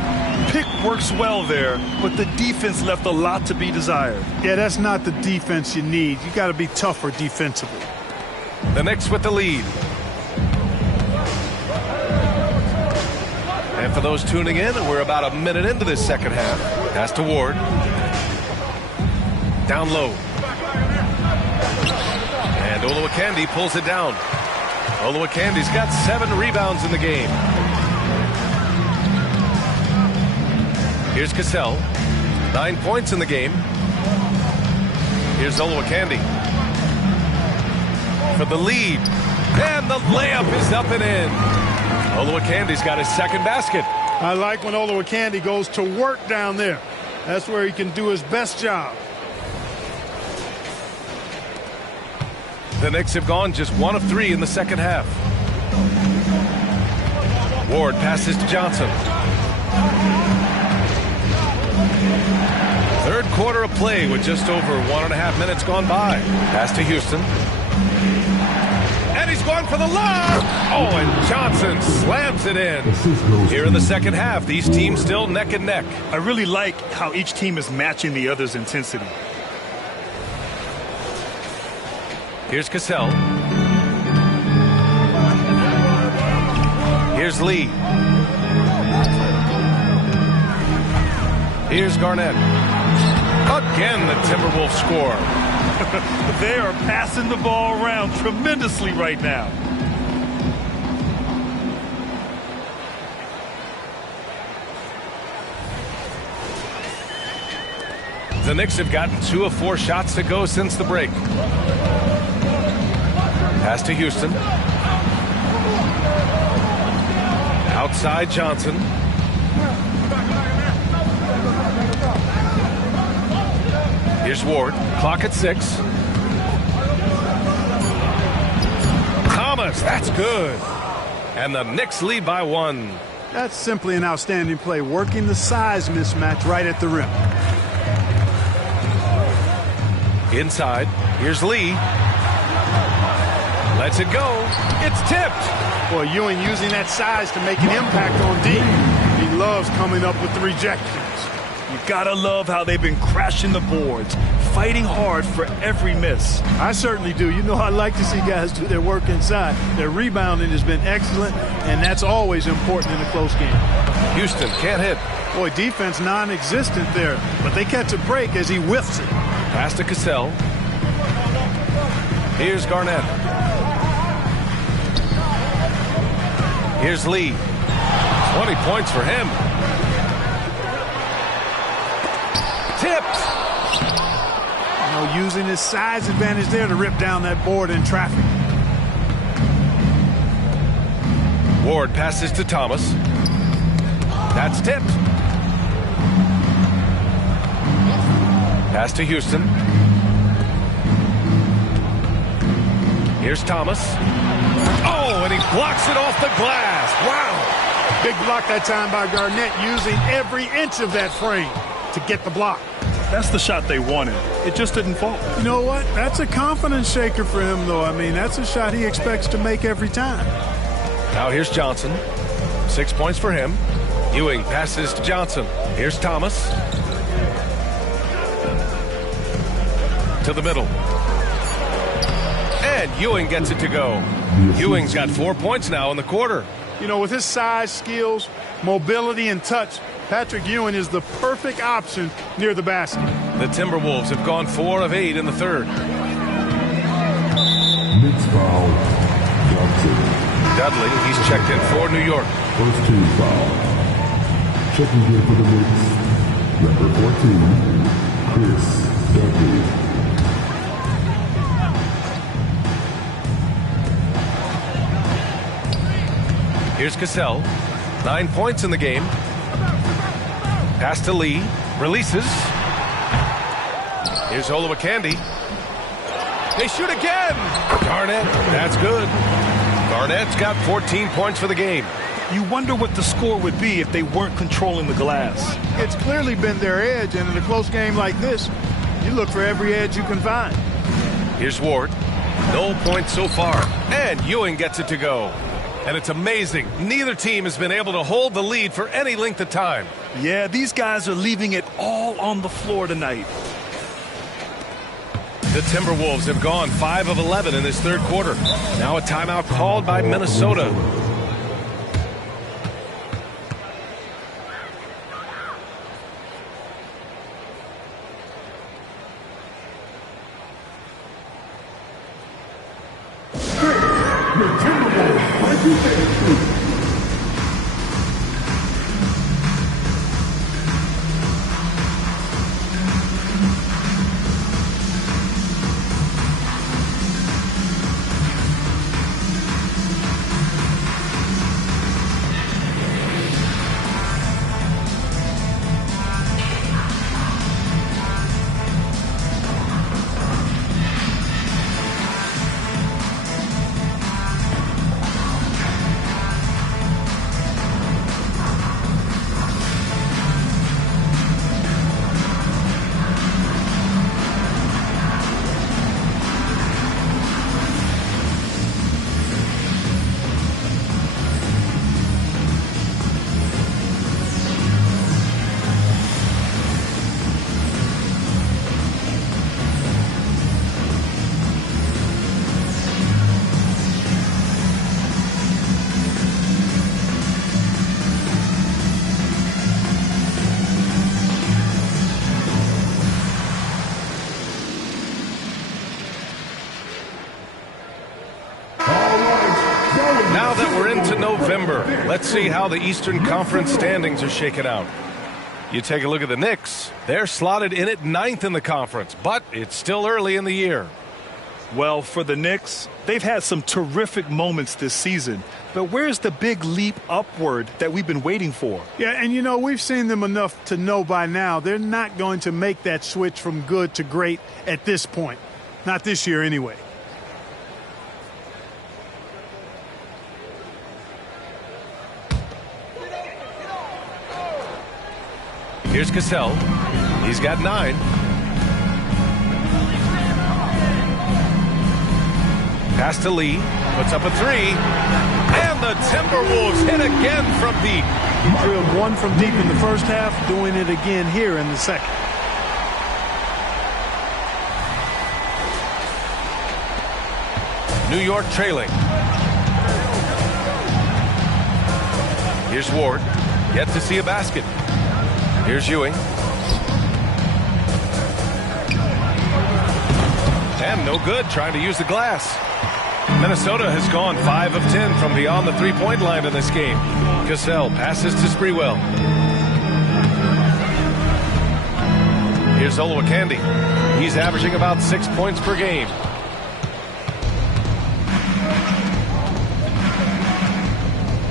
Pick works well there, but the defense left a lot to be desired. Yeah, that's not the defense you need. You got to be tougher defensively. The Knicks with the lead. And for those tuning in, we're about a minute into this second half. Pass to Ward. Down low. And Olowokandi pulls it down. Olowokandi's got 7 rebounds in the game. Here's Cassell. 9 points in the game. Here's Olowokandi. For the lead. And the layup is up and in. Olowokandi's got his second basket. I like when Olowokandi goes to work down there. That's where he can do his best job. The Knicks have gone just 1 of 3 in the second half. Ward passes to Johnson. Third quarter of play with just over 1.5 minutes gone by. Pass to Houston. And he's going for the lob. Oh, and Johnson slams it in. Here in the second half, these teams still neck and neck. I really like how each team is matching the other's intensity. Here's Cassell. Here's Lee. Here's Garnett. Again, the Timberwolves score. They are passing the ball around tremendously right now. The Knicks have gotten 2 of 4 shots to go since the break. Pass to Houston. Outside Johnson. Here's Ward. Clock at 6. Thomas, that's good. And the Knicks lead by 1. That's simply an outstanding play, working the size mismatch right at the rim. Inside, here's Lee. Lets it go. It's tipped. Boy, Ewing using that size to make an impact on D. He loves coming up with the rejections. You gotta love how they've been crashing the boards, fighting hard for every miss. I certainly do. You know, I like to see guys do their work inside. Their rebounding has been excellent, and that's always important in a close game. Houston can't hit. Boy, defense non-existent there, but they catch a break as he whiffs it. Pass to Cassell. Here's Garnett. Here's Lee. 20 points for him. Tipped. Using his size advantage there to rip down that board in traffic. Ward passes to Thomas. That's tipped. Pass to Houston. Here's Thomas. Oh, and he blocks it off the glass. Wow. Big block that time by Garnett, using every inch of that frame to get the block. That's the shot they wanted. It just didn't fall. You know what? That's a confidence shaker for him, though. I mean, that's a shot he expects to make every time. Now here's Johnson. 6 points for him. Ewing passes to Johnson. Here's Thomas. To the middle. And Ewing gets it to go. Ewing's got 4 points now in the quarter. With his size, skills, mobility, and touch, Patrick Ewing is the perfect option near the basket. The Timberwolves have gone 4 of 8 in the third. Knicks foul. Johnson. Dudley, he's checked in for New York. First team foul. Checking in for the Knicks. Number 14, Chris Dudley. Here's Cassell. 9 points in the game. Pass to Lee. Releases. Here's Olowokandi. They shoot again. Garnett. That's good. Garnett's got 14 points for the game. You wonder what the score would be if they weren't controlling the glass. It's clearly been their edge, and in a close game like this, you look for every edge you can find. Here's Ward. No points so far. And Ewing gets it to go. And it's amazing. Neither team has been able to hold the lead for any length of time. Yeah, these guys are leaving it all on the floor tonight. The Timberwolves have gone 5 of 11 in this third quarter. Now a timeout called by Minnesota. Now that we're into November, let's see how the Eastern Conference standings are shaken out. You take a look at the Knicks. They're slotted in at 9th in the conference, but it's still early in the year. Well, for the Knicks, they've had some terrific moments this season. But where's the big leap upward that we've been waiting for? Yeah, and we've seen them enough to know by now they're not going to make that switch from good to great at this point. Not this year anyway. Here's Cassell. He's got 9. Pass to Lee. Puts up a 3. And the Timberwolves hit again from deep. He drilled one from deep in the first half, doing it again here in the second. New York trailing. Here's Ward. Yet to see a basket. Here's Ewing. And no good, trying to use the glass. Minnesota has gone 5 of 10 from beyond the three-point line in this game. Cassell passes to Sprewell. Here's Olowokandi. He's averaging about 6 points per game.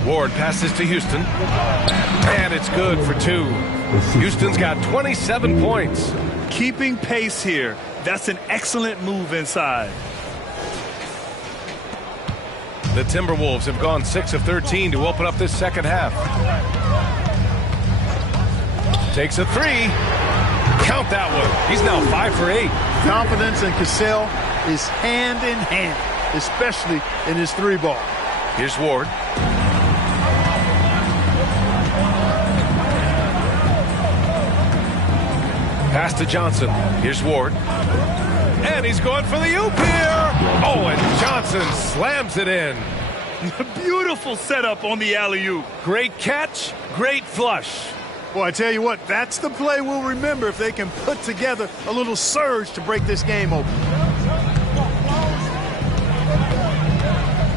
Ward passes to Houston. And it's good for 2. Houston's got 27 points. Keeping pace here. That's an excellent move inside. The Timberwolves have gone 6 of 13 to open up this second half. Takes a 3. Count that one. He's now 5 for 8. Confidence in Cassell is hand in hand, especially in his 3-ball. Here's Ward. Pass to Johnson. Here's Ward. And he's going for the oop here. Oh, and Johnson slams it in. Beautiful setup on the alley-oop. Great catch, great flush. Well, I tell you what, that's the play we'll remember if they can put together a little surge to break this game open.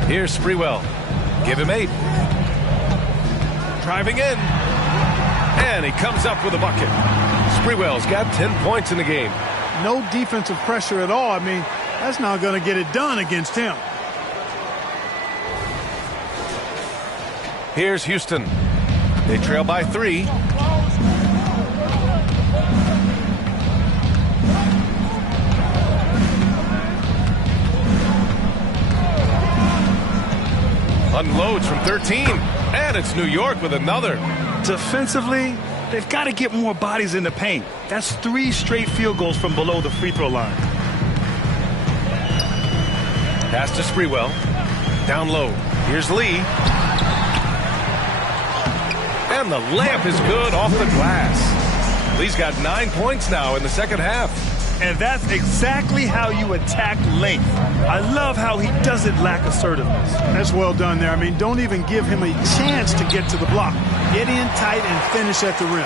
Here's Sprewell. Give him 8. Driving in. And he comes up with a bucket. Sprewell's got 10 points in the game. No defensive pressure at all. I mean, that's not going to get it done against him. Here's Houston. They trail by 3. Unloads from 13. And it's New York with another. Defensively, they've got to get more bodies in the paint. That's 3 straight field goals from below the free throw line. Pass to Sprewell. Down low. Here's Lee. And the layup is good off the glass. Lee's got 9 points now in the second half. And that's exactly how you attack length. I love how he doesn't lack assertiveness. That's well done there. I mean, don't even give him a chance to get to the block. Get in tight and finish at the rim.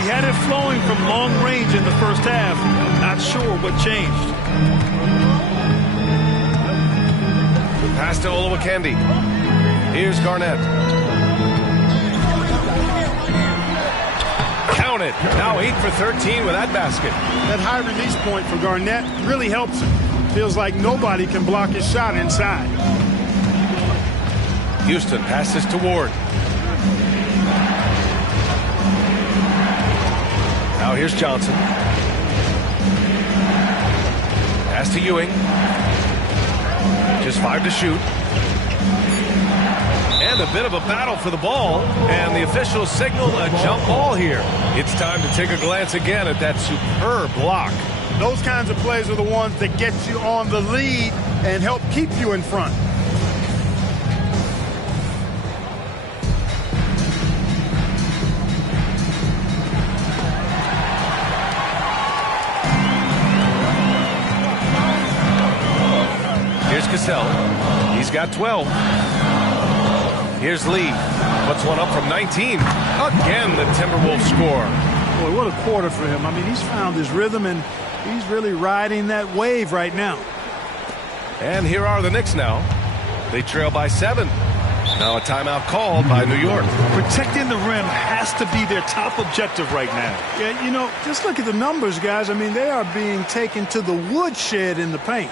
He had it flowing from long range in the first half. Not sure what changed. Pass to Olowokandi. Here's Garnett. Count it. Now 8 for 13 with that basket. That high release point for Garnett really helps him. Feels like nobody can block his shot inside. Houston passes to Ward. Now here's Johnson. Pass to Ewing. Just 5 to shoot. And a bit of a battle for the ball. And the officials signal a jump ball here. It's time to take a glance again at that superb block. Those kinds of plays are the ones that get you on the lead and help keep you in front. Here's Cassell. He's got 12. Here's Lee. Puts one up from 19. Again, the Timberwolves score. Boy, what a quarter for him. I mean, he's found his rhythm, and he's really riding that wave right now. And here are the Knicks now. They trail by 7. Now a timeout called by New York. Protecting the rim has to be their top objective right now. Yeah, you know, just look at the numbers, guys. I mean, they are being taken to the woodshed in the paint.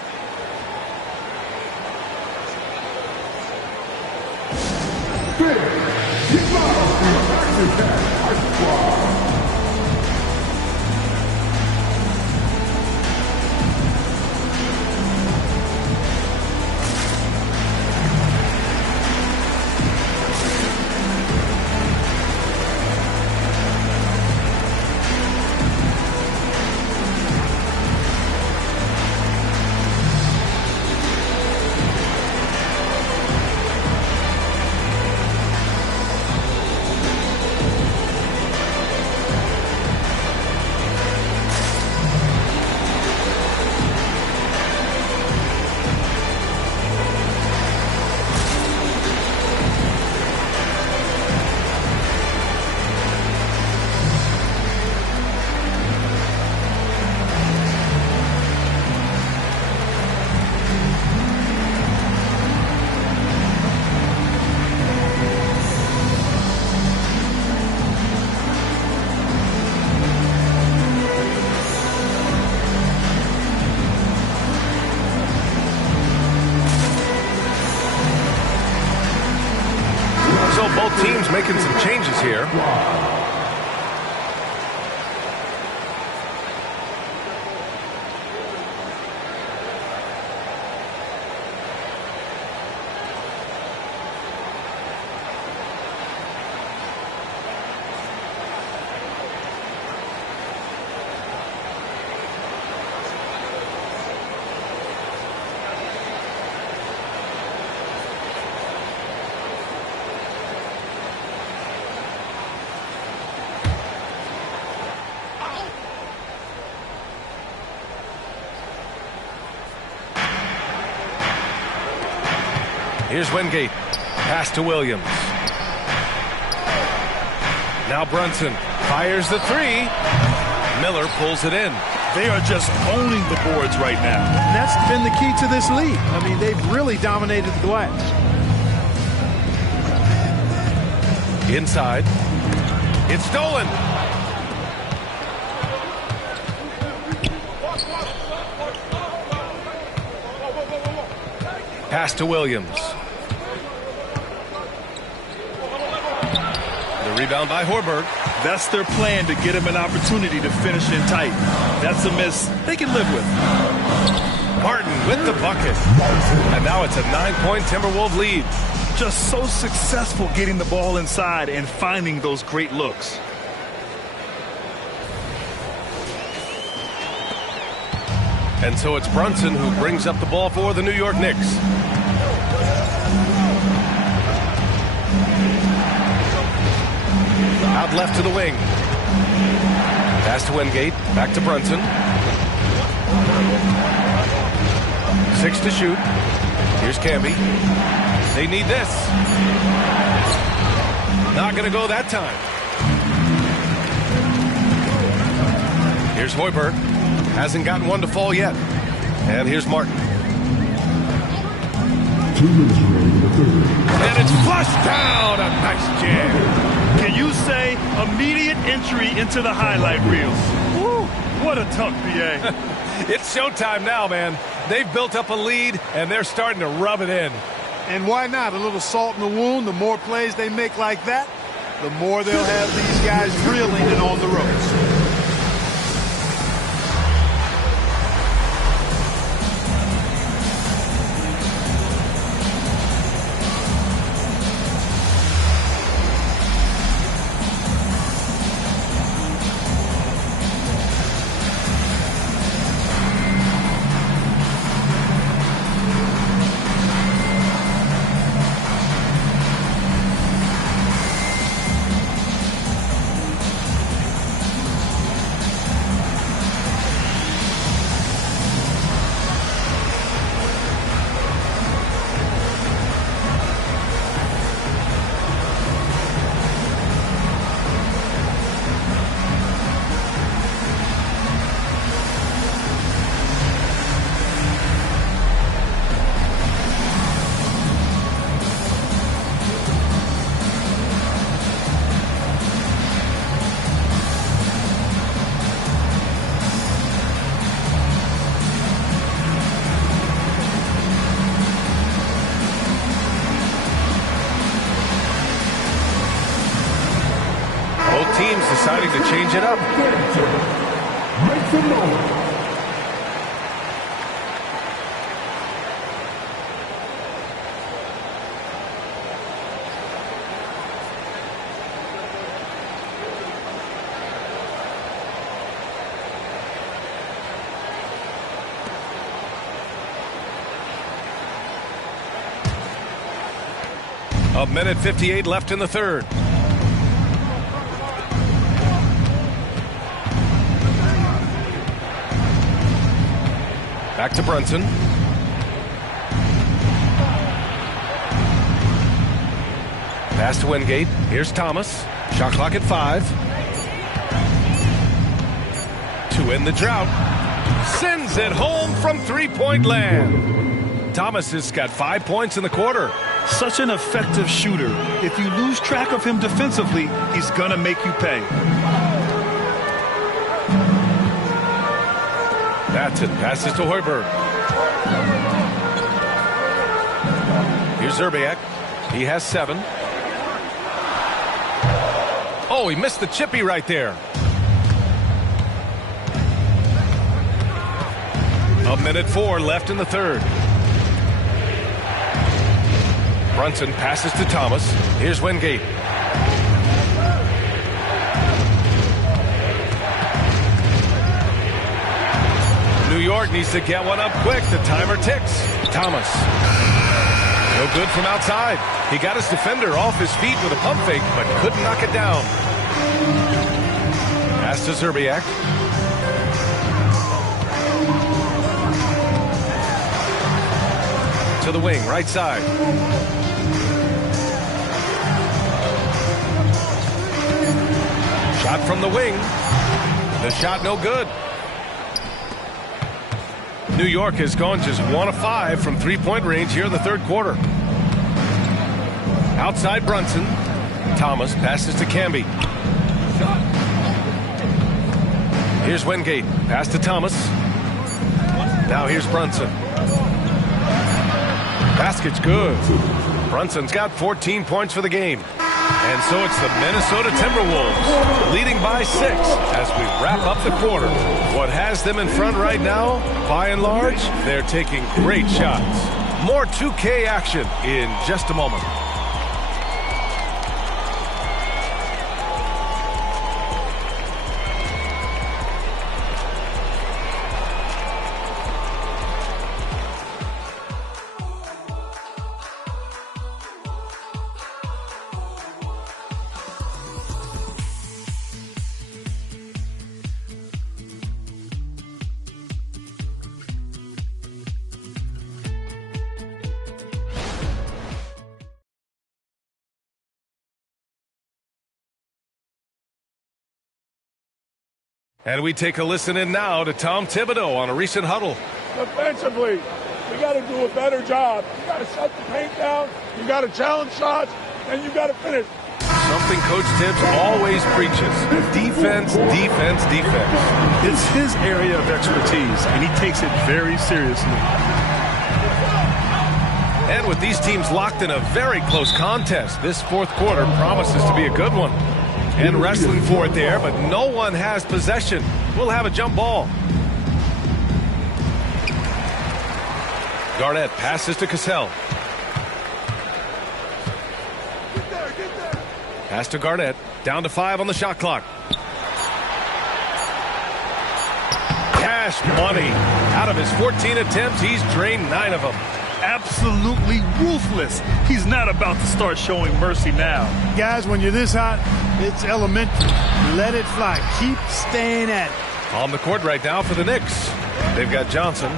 teams making some changes here. Here's Wingate. Pass to Williams. Now Brunson fires the three. Miller pulls it in. They are just owning the boards right now. And that's been the key to this league. I mean, they've really dominated the glass. Inside. It's stolen. Pass to Williams. The rebound by Hoiberg. That's their plan, to get him an opportunity to finish in tight. That's a miss they can live with. Martin with the bucket. And now it's a 9-point Timberwolves lead. Just so successful getting the ball inside and finding those great looks. And so it's Brunson who brings up the ball for the New York Knicks. Out left to the wing. Pass to Wingate. Back to Brunson. 6 to shoot. Here's Camby. They need this. Not going to go that time. Here's Hoiberg. Hasn't gotten one to fall yet. And here's Martin. 2 minutes remaining in the third. And it's flushed down. A nice jam. Can you say immediate entry into the highlight reels? Woo, what a dunk, BA. It's showtime now, man. They've built up a lead, and they're starting to rub it in. And why not? A little salt in the wound. The more plays they make like that, the more they'll have these guys reeling and on the ropes. Teams deciding to change it up. A minute 58 left in the third. Back to Brunson. Pass to Wingate. Here's Thomas. Shot clock at 5. To end the drought. Sends it home from three-point land. Thomas has got 5 points in the quarter. Such an effective shooter. If you lose track of him defensively, he's going to make you pay. Batson passes to Hoiberg. Here's Zerbiak. He has 7. Oh, he missed the chippy right there. A minute 4 left in the third. Brunson passes to Thomas. Here's Wingate. New York needs to get one up quick. The timer ticks. Thomas. No good from outside. He got his defender off his feet with a pump fake, but couldn't knock it down. Pass to Zerbiak. To the wing, right side. Shot from the wing. The shot no good. New York has gone just 1 of 5 from three-point range here in the third quarter. Outside Brunson. Thomas passes to Camby. Here's Wingate. Pass to Thomas. Now here's Brunson. Basket's good. Brunson's got 14 points for the game. And so it's the Minnesota Timberwolves leading by 6 as we wrap up the quarter. What has them in front right now, by and large, they're taking great shots. More 2K action in just a moment. And we take a listen in now to Tom Thibodeau on a recent huddle. Defensively, we got to do a better job. You got to shut the paint down, you got to challenge shots, and you got to finish. Something Coach Tibbs always preaches. Defense, defense, defense. It's his area of expertise, and he takes it very seriously. And with these teams locked in a very close contest, this fourth quarter promises to be a good one. And wrestling for it there, but no one has possession. We'll have a jump ball. Garnett passes to Cassell. Pass to Garnett. Down to 5 on the shot clock. Cash money. Out of his 14 attempts, he's drained 9 of them. Absolutely ruthless. He's not about to start showing mercy now. Guys, when you're this hot, it's elementary. Let it fly. Keep staying at it. On the court right now for the Knicks. They've got Johnson,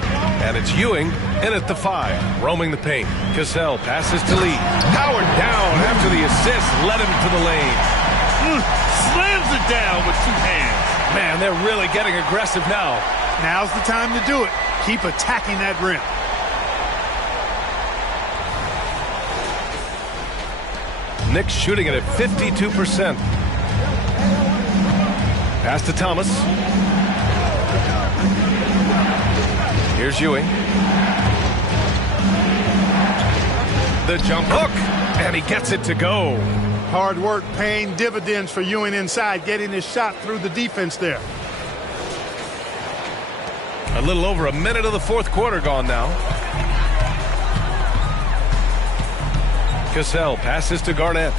and it's Ewing in at the 5, roaming the paint. Cassell passes to Lee. Howard down after the assist, led him to the lane. Slams it down with 2 hands. Man, they're really getting aggressive now. Now's the time to do it. Keep attacking that rim. Knicks shooting it at 52%. Pass to Thomas. Here's Ewing. The jump hook, and he gets it to go. Hard work paying dividends for Ewing inside, getting his shot through the defense there. A little over a minute of the fourth quarter gone now. Cassell passes to Garnett.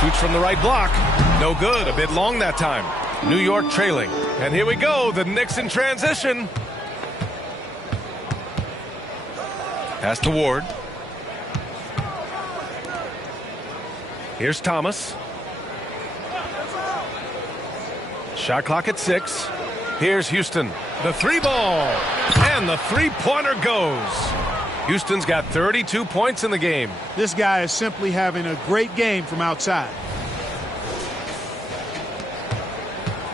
Shoots from the right block. No good. A bit long that time. New York trailing. And here we go. The Knicks in transition. Pass to Ward. Here's Thomas. Shot clock at 6. Here's Houston. The 3 ball. And the 3-pointer goes. Houston's got 32 points in the game. This guy is simply having a great game from outside.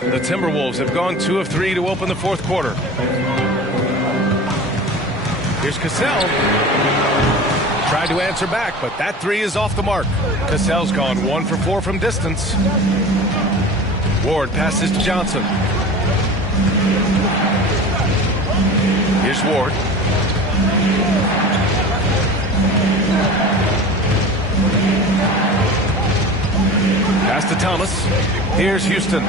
The Timberwolves have gone 2 of 3 to open the fourth quarter. Here's Cassell. Tried to answer back, but that 3 is off the mark. Cassell's gone 1 for 4 from distance. Ward passes to Johnson. Here's Ward. Thomas. Here's Houston.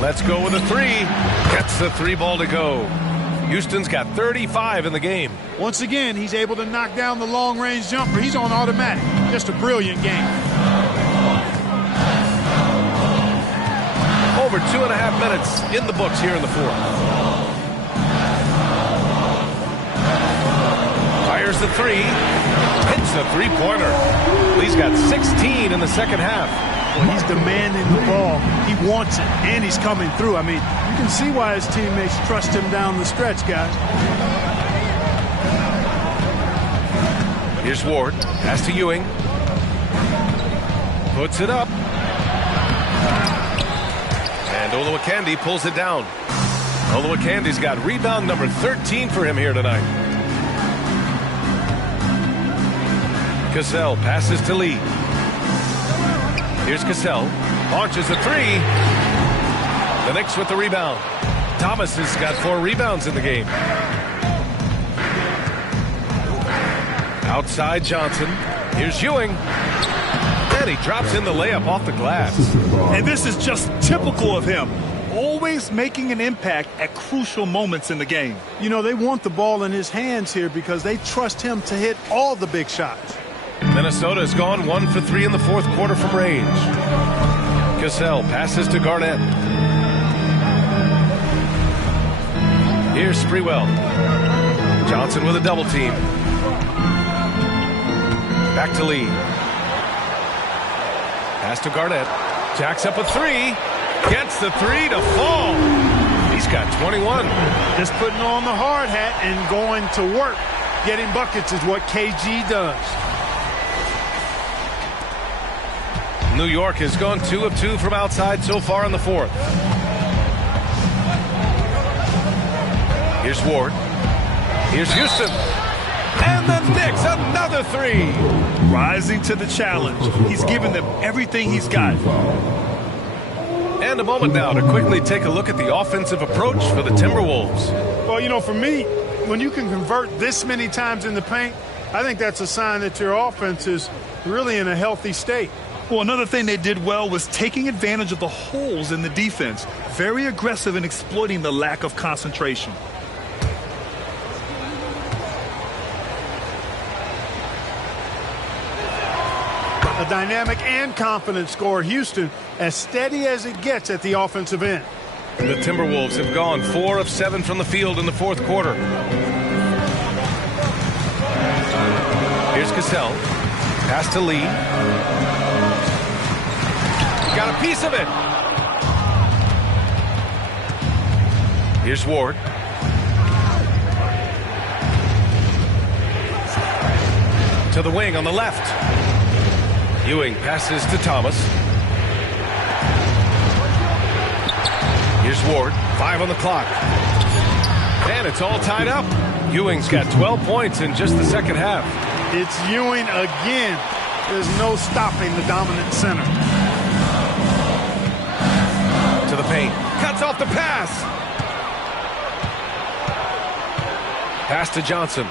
Let's go with a three. Gets the three ball to go. Houston's got 35 in the game. Once again, he's able to knock down the long-range jumper. He's on automatic. Just a brilliant game. Over 2.5 minutes in the books here in the fourth. Fires the three. Hits the three-pointer. He's got 16 in the second half. Well, he's demanding the ball. He wants it, and he's coming through. I mean, you can see why his teammates trust him down the stretch, guys. Here's Ward. Pass to Ewing. Puts it up. And Olowokandi pulls it down. Olowokandi's got rebound number 13 for him here tonight. Cassell passes to Lee. Here's Cassell. Launches a three. The Knicks with the rebound. Thomas has got 4 rebounds in the game. Outside Johnson. Here's Ewing. And he drops in the layup off the glass. And this is just typical of him. Always making an impact at crucial moments in the game. You know, they want the ball in his hands here because they trust him to hit all the big shots. Minnesota has gone 1 for 3 in the fourth quarter from range. Cassell passes to Garnett. Here's Sprewell. Johnson with a double team. Back to Lee. Pass to Garnett. Jacks up a three. Gets the three to fall. He's got 21. Just putting on the hard hat and going to work. Getting buckets is what KG does. New York has gone 2 of 2 from outside so far in the fourth. Here's Ward. Here's Houston. And the Knicks, another three. Rising to the challenge. He's given them everything he's got. And a moment now to quickly take a look at the offensive approach for the Timberwolves. Well, you know, for me, when you can convert this many times in the paint, I think that's a sign that your offense is really in a healthy state. Well, another thing they did well was taking advantage of the holes in the defense. Very aggressive in exploiting the lack of concentration. A dynamic and confident scorer. Houston, as steady as it gets at the offensive end. The Timberwolves have gone 4 of 7 from the field in the fourth quarter. Here's Cassell. Pass to Lee. Got a piece of it. Here's Ward. To the wing on the left. Ewing passes to Thomas. Here's Ward. 5 on the clock. And it's all tied up. Ewing's got 12 points in just the second half. It's Ewing again. There's no stopping the dominant center. To the paint. Cuts off the pass. Pass to Johnson.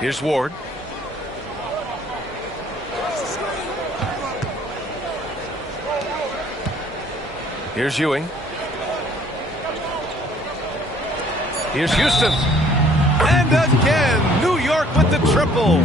Here's Ward. Here's Ewing. Here's Houston. And again, New York with the triple.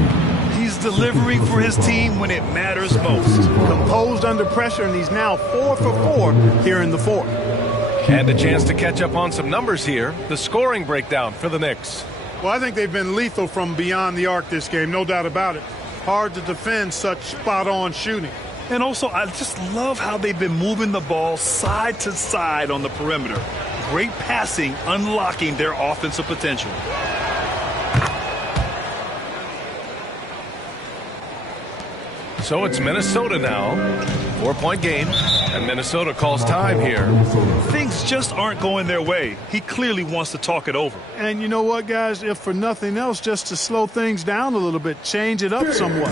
He's delivering for his team when it matters most. Composed under pressure, and he's now 4 for 4 here in the fourth. And a chance to catch up on some numbers here. The scoring breakdown for the Knicks. Well, I think they've been lethal from beyond the arc this game, no doubt about it. Hard to defend such spot-on shooting. And also, I just love how they've been moving the ball side to side on the perimeter. Great passing, unlocking their offensive potential. So it's Minnesota now. 4-point game. And Minnesota calls time here. Things just aren't going their way. He clearly wants to talk it over. And you know what, guys? If for nothing else, just to slow things down a little bit, change it up somewhat.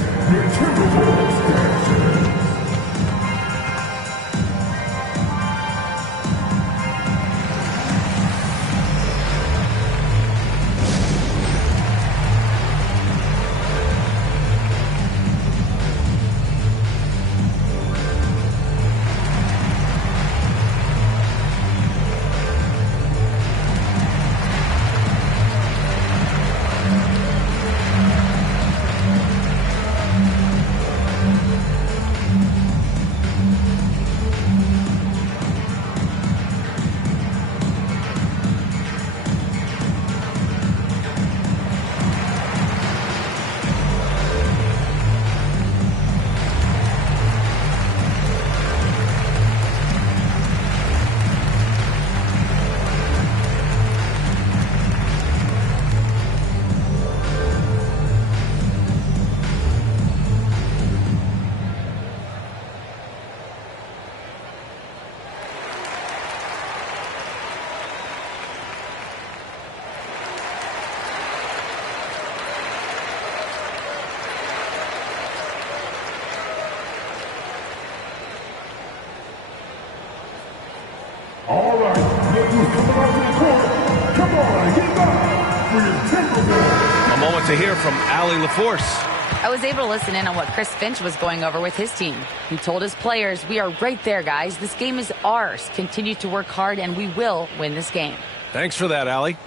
A moment to hear from Allie LaForce. I was able to listen in on what Chris Finch was going over with his team. He told his players, "We are right there, guys. This game is ours. Continue to work hard, and we will win this game." Thanks for that, Allie.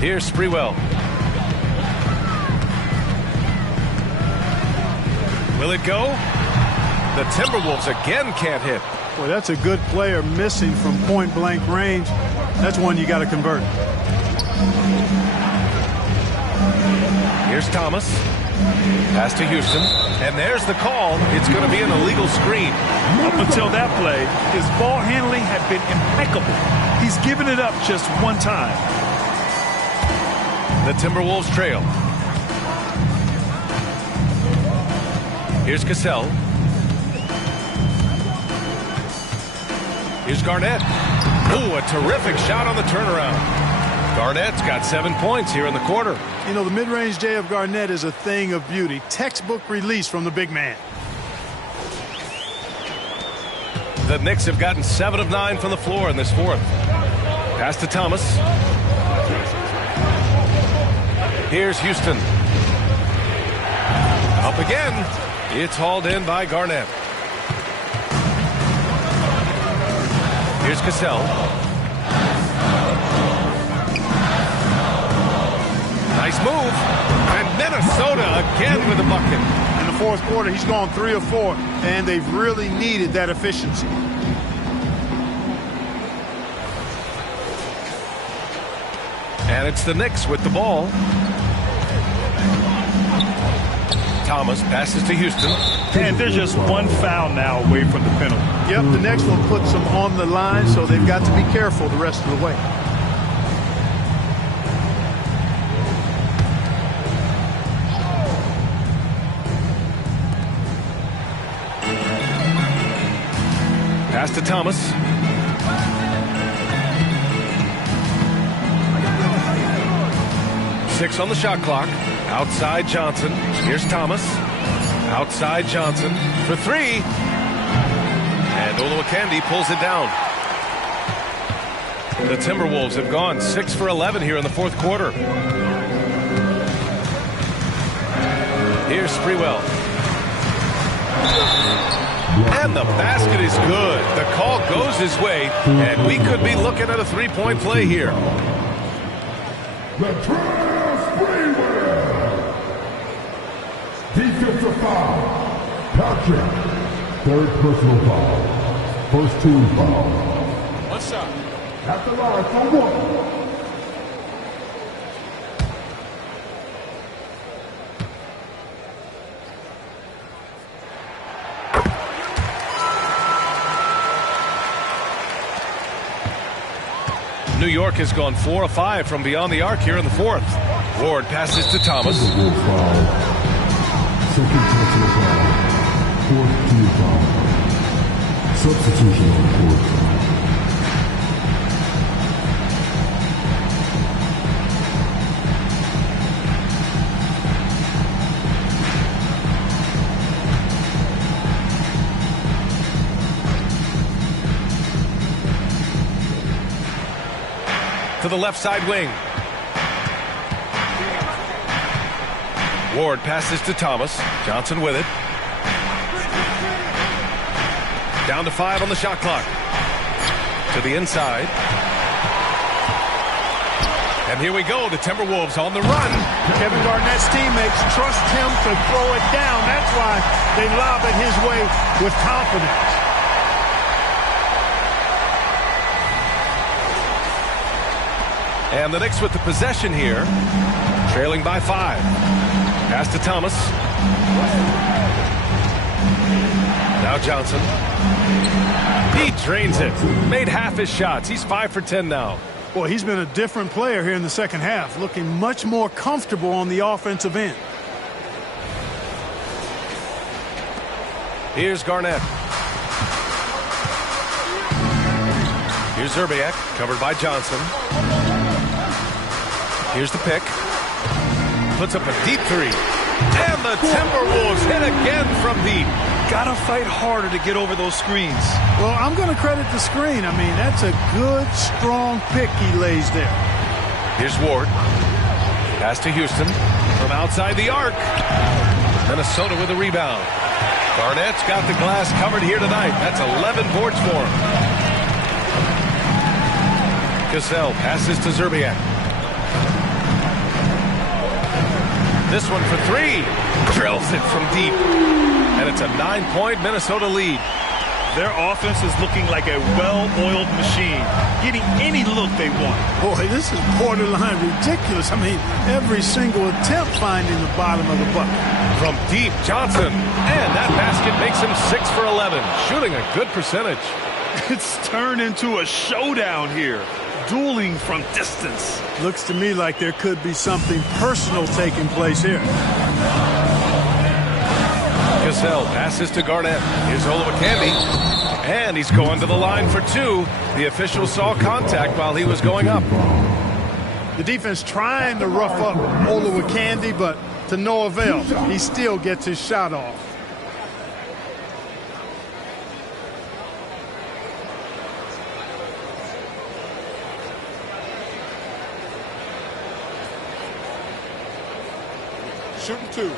Here's Sprewell. Will it go? The Timberwolves again can't hit. Boy, that's a good player missing from point-blank range. That's one you got to convert. Here's Thomas. Pass to Houston. And there's the call. It's going to be an illegal screen. Up until that play, his ball handling had been impeccable. He's given it up just one time. The Timberwolves trail. Here's Cassell. Here's Garnett. Ooh, a terrific shot on the turnaround. Garnett's got 7 points here in the quarter. You know, the mid-range J of Garnett is a thing of beauty. Textbook release from the big man. The Knicks have gotten 7 of 9 from the floor in this fourth. Pass to Thomas. Here's Houston. Up again. It's hauled in by Garnett. Here's Cassell. Nice move. And Minnesota again with a bucket. In the fourth quarter, he's gone 3 of 4, and they've really needed that efficiency. And it's the Knicks with the ball. Thomas passes to Houston. And they're just one foul now away from the penalty. Yep, the next one puts them on the line, so they've got to be careful the rest of the way. Pass to Thomas. Six on the shot clock. Outside Johnson. Here's Thomas. Outside Johnson for 3. And Olowokandi pulls it down. The Timberwolves have gone 6 for 11 here in the fourth quarter. Here's Sprewell. And the basket is good. The call goes his way, and we could be looking at a 3-point play here. Defensive foul. Patrick. Third personal foul. First team foul. What's up? At the line for 1. New York has gone 4 of 5 from beyond the arc here in the fourth. Ward passes to Thomas. Second personal foul. Fourth team foul. Substitution on the court. To the left side wing. Ward passes to Thomas. Johnson with it. Down to 5 on the shot clock. To the inside. And here we go. The Timberwolves on the run. Kevin Garnett's teammates trust him to throw it down. That's why they lob it his way with confidence. And the Knicks with the possession here. Trailing by 5. Pass to Thomas. Now Johnson. He drains it. Made half his shots. He's 5 for 10 now. Boy, he's been a different player here in the second half, looking much more comfortable on the offensive end. Here's Garnett. Here's Zerbiak, covered by Johnson. Here's the pick. Puts up a deep three. And the Timberwolves hit again from deep. Gotta fight harder to get over those screens. Well, I'm going to credit the screen. I mean, that's a good, strong pick he lays there. Here's Ward. Pass to Houston from outside the arc. Minnesota with a rebound. Garnett's got the glass covered here tonight. That's 11 boards for him. Cassell passes to Zerbiak. This one for three. Drills it from deep. And it's a 9-point Minnesota lead. Their offense is looking like a well-oiled machine, getting any look they want. Boy, this is borderline ridiculous. I mean, every single attempt finding the bottom of the bucket. From deep, Johnson. And that basket makes him 6 for 11, shooting a good percentage. It's turned into a showdown here. Dueling from distance. Looks to me like there could be something personal taking place here. Cassell passes to Garnett. Here's Olowokandi. And he's going to the line for two. The official saw contact while he was going up. The defense trying to rough up Olowokandi, but to no avail. He still gets his shot off. Shooting two.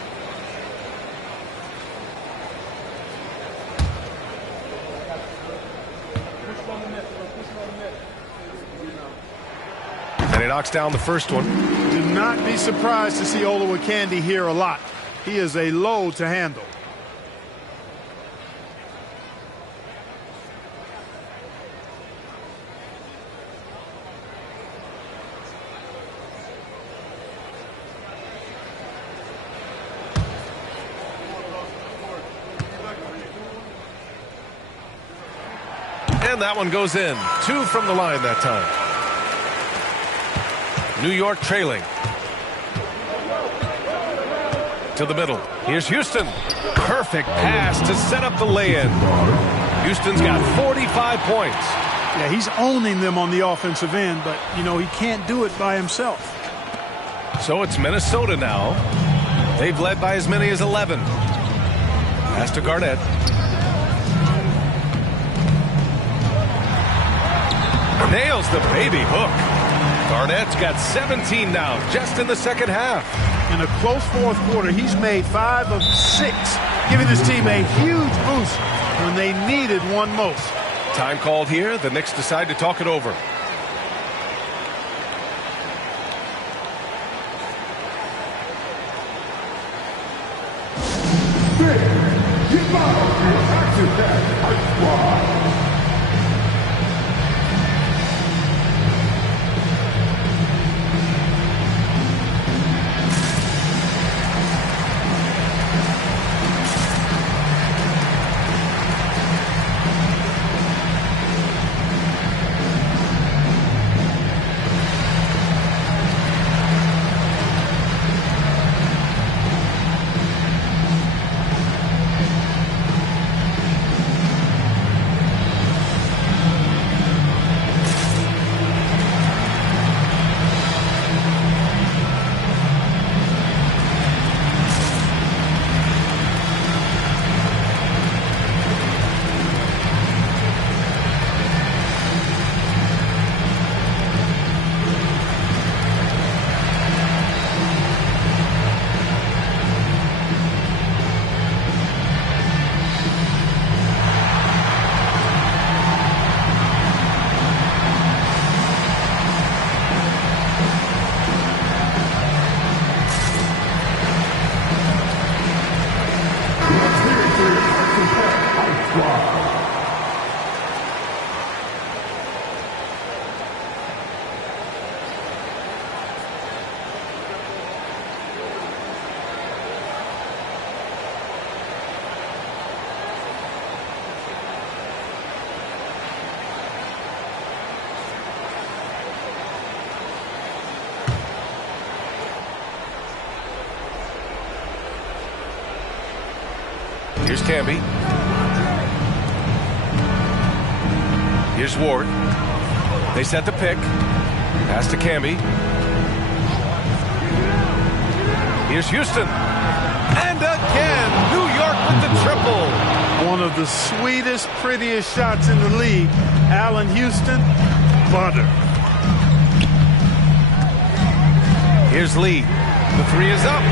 And he knocks down the first one. Do not be surprised to see Olowokandi here a lot. He is a load to handle. And that one goes in. 2 from the line that time. New York trailing. To the middle. Here's Houston. Perfect pass to set up the lay-in. Houston's got 45 points. Yeah, he's owning them on the offensive end, but, you know, he can't do it by himself. So it's Minnesota now. They've led by as many as 11. Pass to Garnett. Nails the baby hook. Garnett's got 17 now, just in the second half. In a close fourth quarter, he's made 5 of 6, giving his team a huge boost when they needed one most. Time called here. The Knicks decide to talk it over. Here's Camby. Here's Ward. They set the pick. Pass to Camby. Here's Houston. And again, New York with the triple. One of the sweetest, prettiest shots in the league. Allen Houston, butter. Here's Lee. The three is up.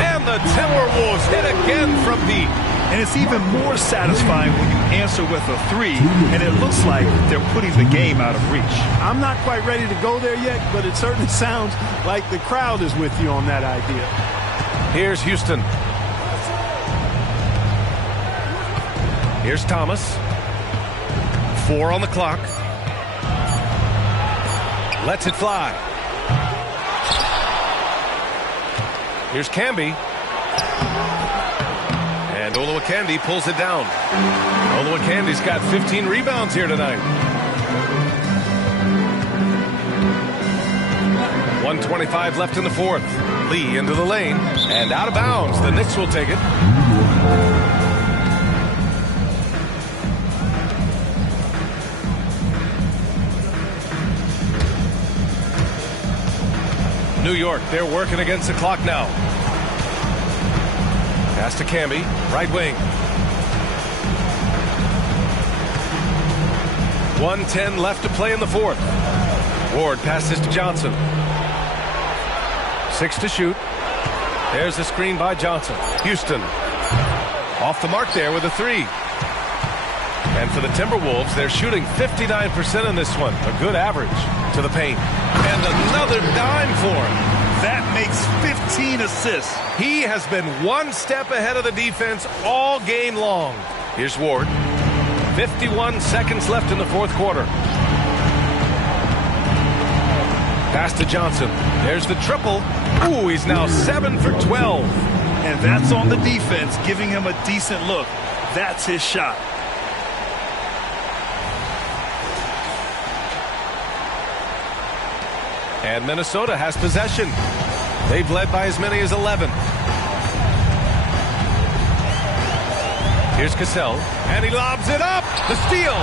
And the Timberwolves hit again from deep. And it's even more satisfying when you answer with a three, and it looks like they're putting the game out of reach. I'm not quite ready to go there yet, but it certainly sounds like the crowd is with you on that idea. Here's Houston. Here's Thomas. 4 on the clock. Lets it fly. Here's Camby. And Olowokandi pulls it down. Olowokandi's got 15 rebounds here tonight. 1:25 left in the fourth. Lee into the lane. And out of bounds. The Knicks will take it. New York, they're working against the clock now. Pass to Camby, right wing. 1:10 left to play in the fourth. Ward passes to Johnson. 6 to shoot. There's a screen by Johnson. Houston off the mark there with a three. And for the Timberwolves, they're shooting 59% in this one. A good average to the paint. And another dime for him. That makes 15 assists. He has been one step ahead of the defense all game long. Here's Ward. 51 seconds left in the fourth quarter. Pass to Johnson. There's the triple. Ooh, he's now 7 for 12. And that's on the defense, giving him a decent look. That's his shot. And Minnesota has possession. They've led by as many as 11. Here's Cassell, and he lobs it up. The steal.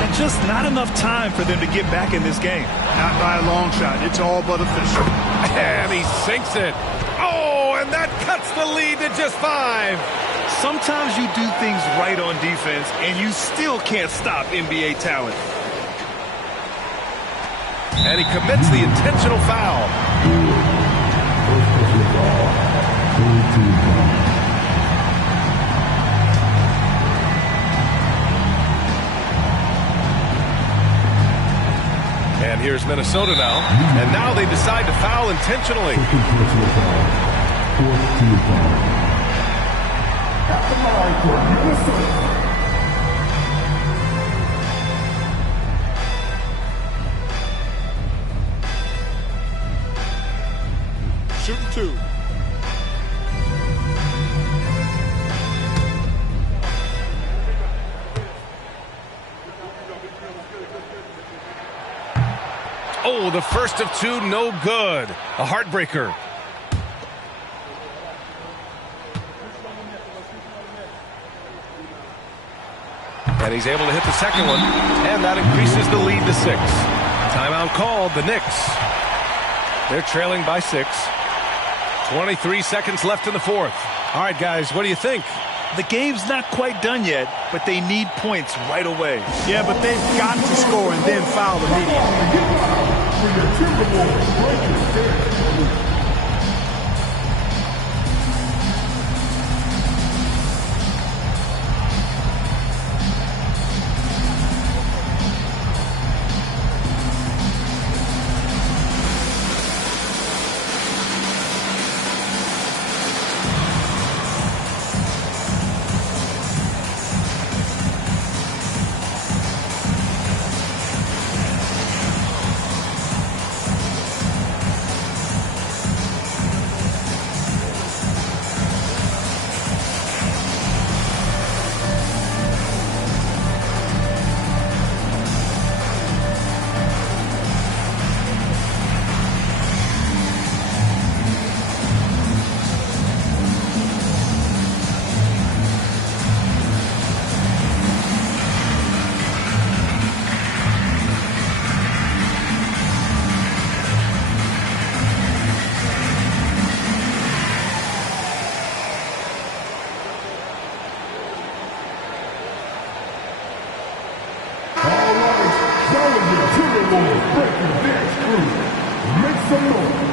And just not enough time for them to get back in this game. Not by a long shot. It's all but official. And he sinks it. Oh, and that cuts the lead to just 5. Sometimes you do things right on defense, and you still can't stop NBA talent. And he commits the intentional foul. And here's Minnesota now. And now they decide to foul intentionally. At the line for Minnesota. Shooting 2. Oh, the first of 2, no good. A heartbreaker. And he's able to hit the second one, and that increases the lead to 6. Timeout called, the Knicks. They're trailing by 6. 23 seconds left in the fourth. All right, guys, what do you think? The game's not quite done yet, but they need points right away. Yeah, but they've got to score and then foul immediately. challenging Timberwolves breaking dance crew. Make some noise.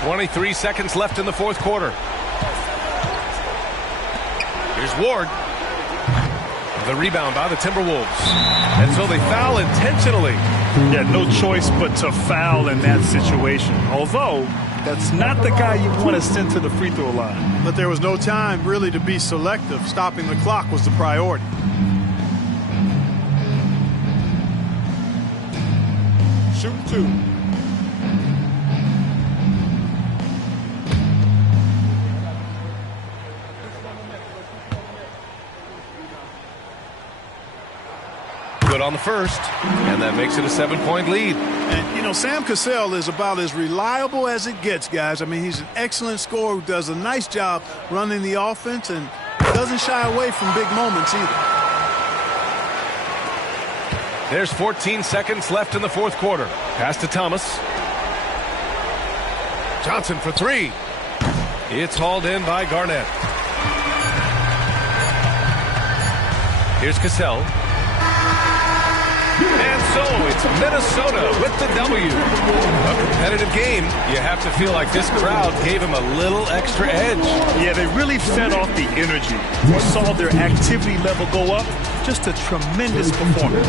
.23 seconds left in the fourth quarter. Here's Ward. The rebound by the Timberwolves. And so they foul intentionally. Yeah, no choice but to foul in that situation. Although, that's not the guy you want to send to the free throw line. But there was no time really to be selective. Stopping the clock was the priority. Shooting two. Good on the first, and that makes it a 7-point lead. And, you know, Sam Cassell is about as reliable as it gets, guys. I mean, he's an excellent scorer who does a nice job running the offense and doesn't shy away from big moments either. There's 14 seconds left in the fourth quarter. Pass to Thomas. Johnson for three. It's hauled in by Garnett. Here's Cassell. And so it's Minnesota with the W. A competitive game. You have to feel like this crowd gave him a little extra edge. Yeah, they really fed off the energy. You saw their activity level go up. Just a tremendous performance.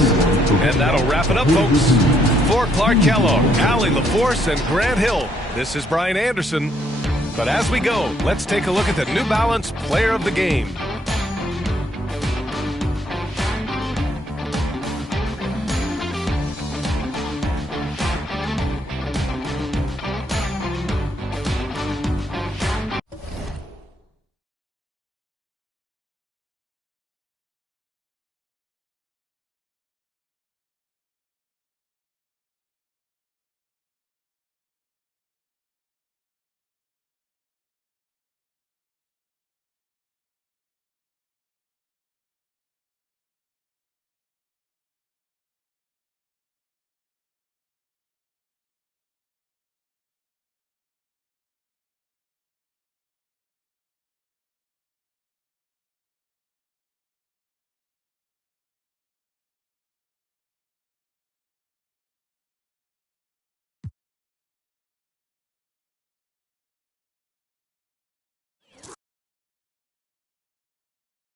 And that'll wrap it up, folks. For Clark Kellogg, Allie LaForce, and Grant Hill, this is Brian Anderson. But as we go, let's take a look at the New Balance Player of the Game.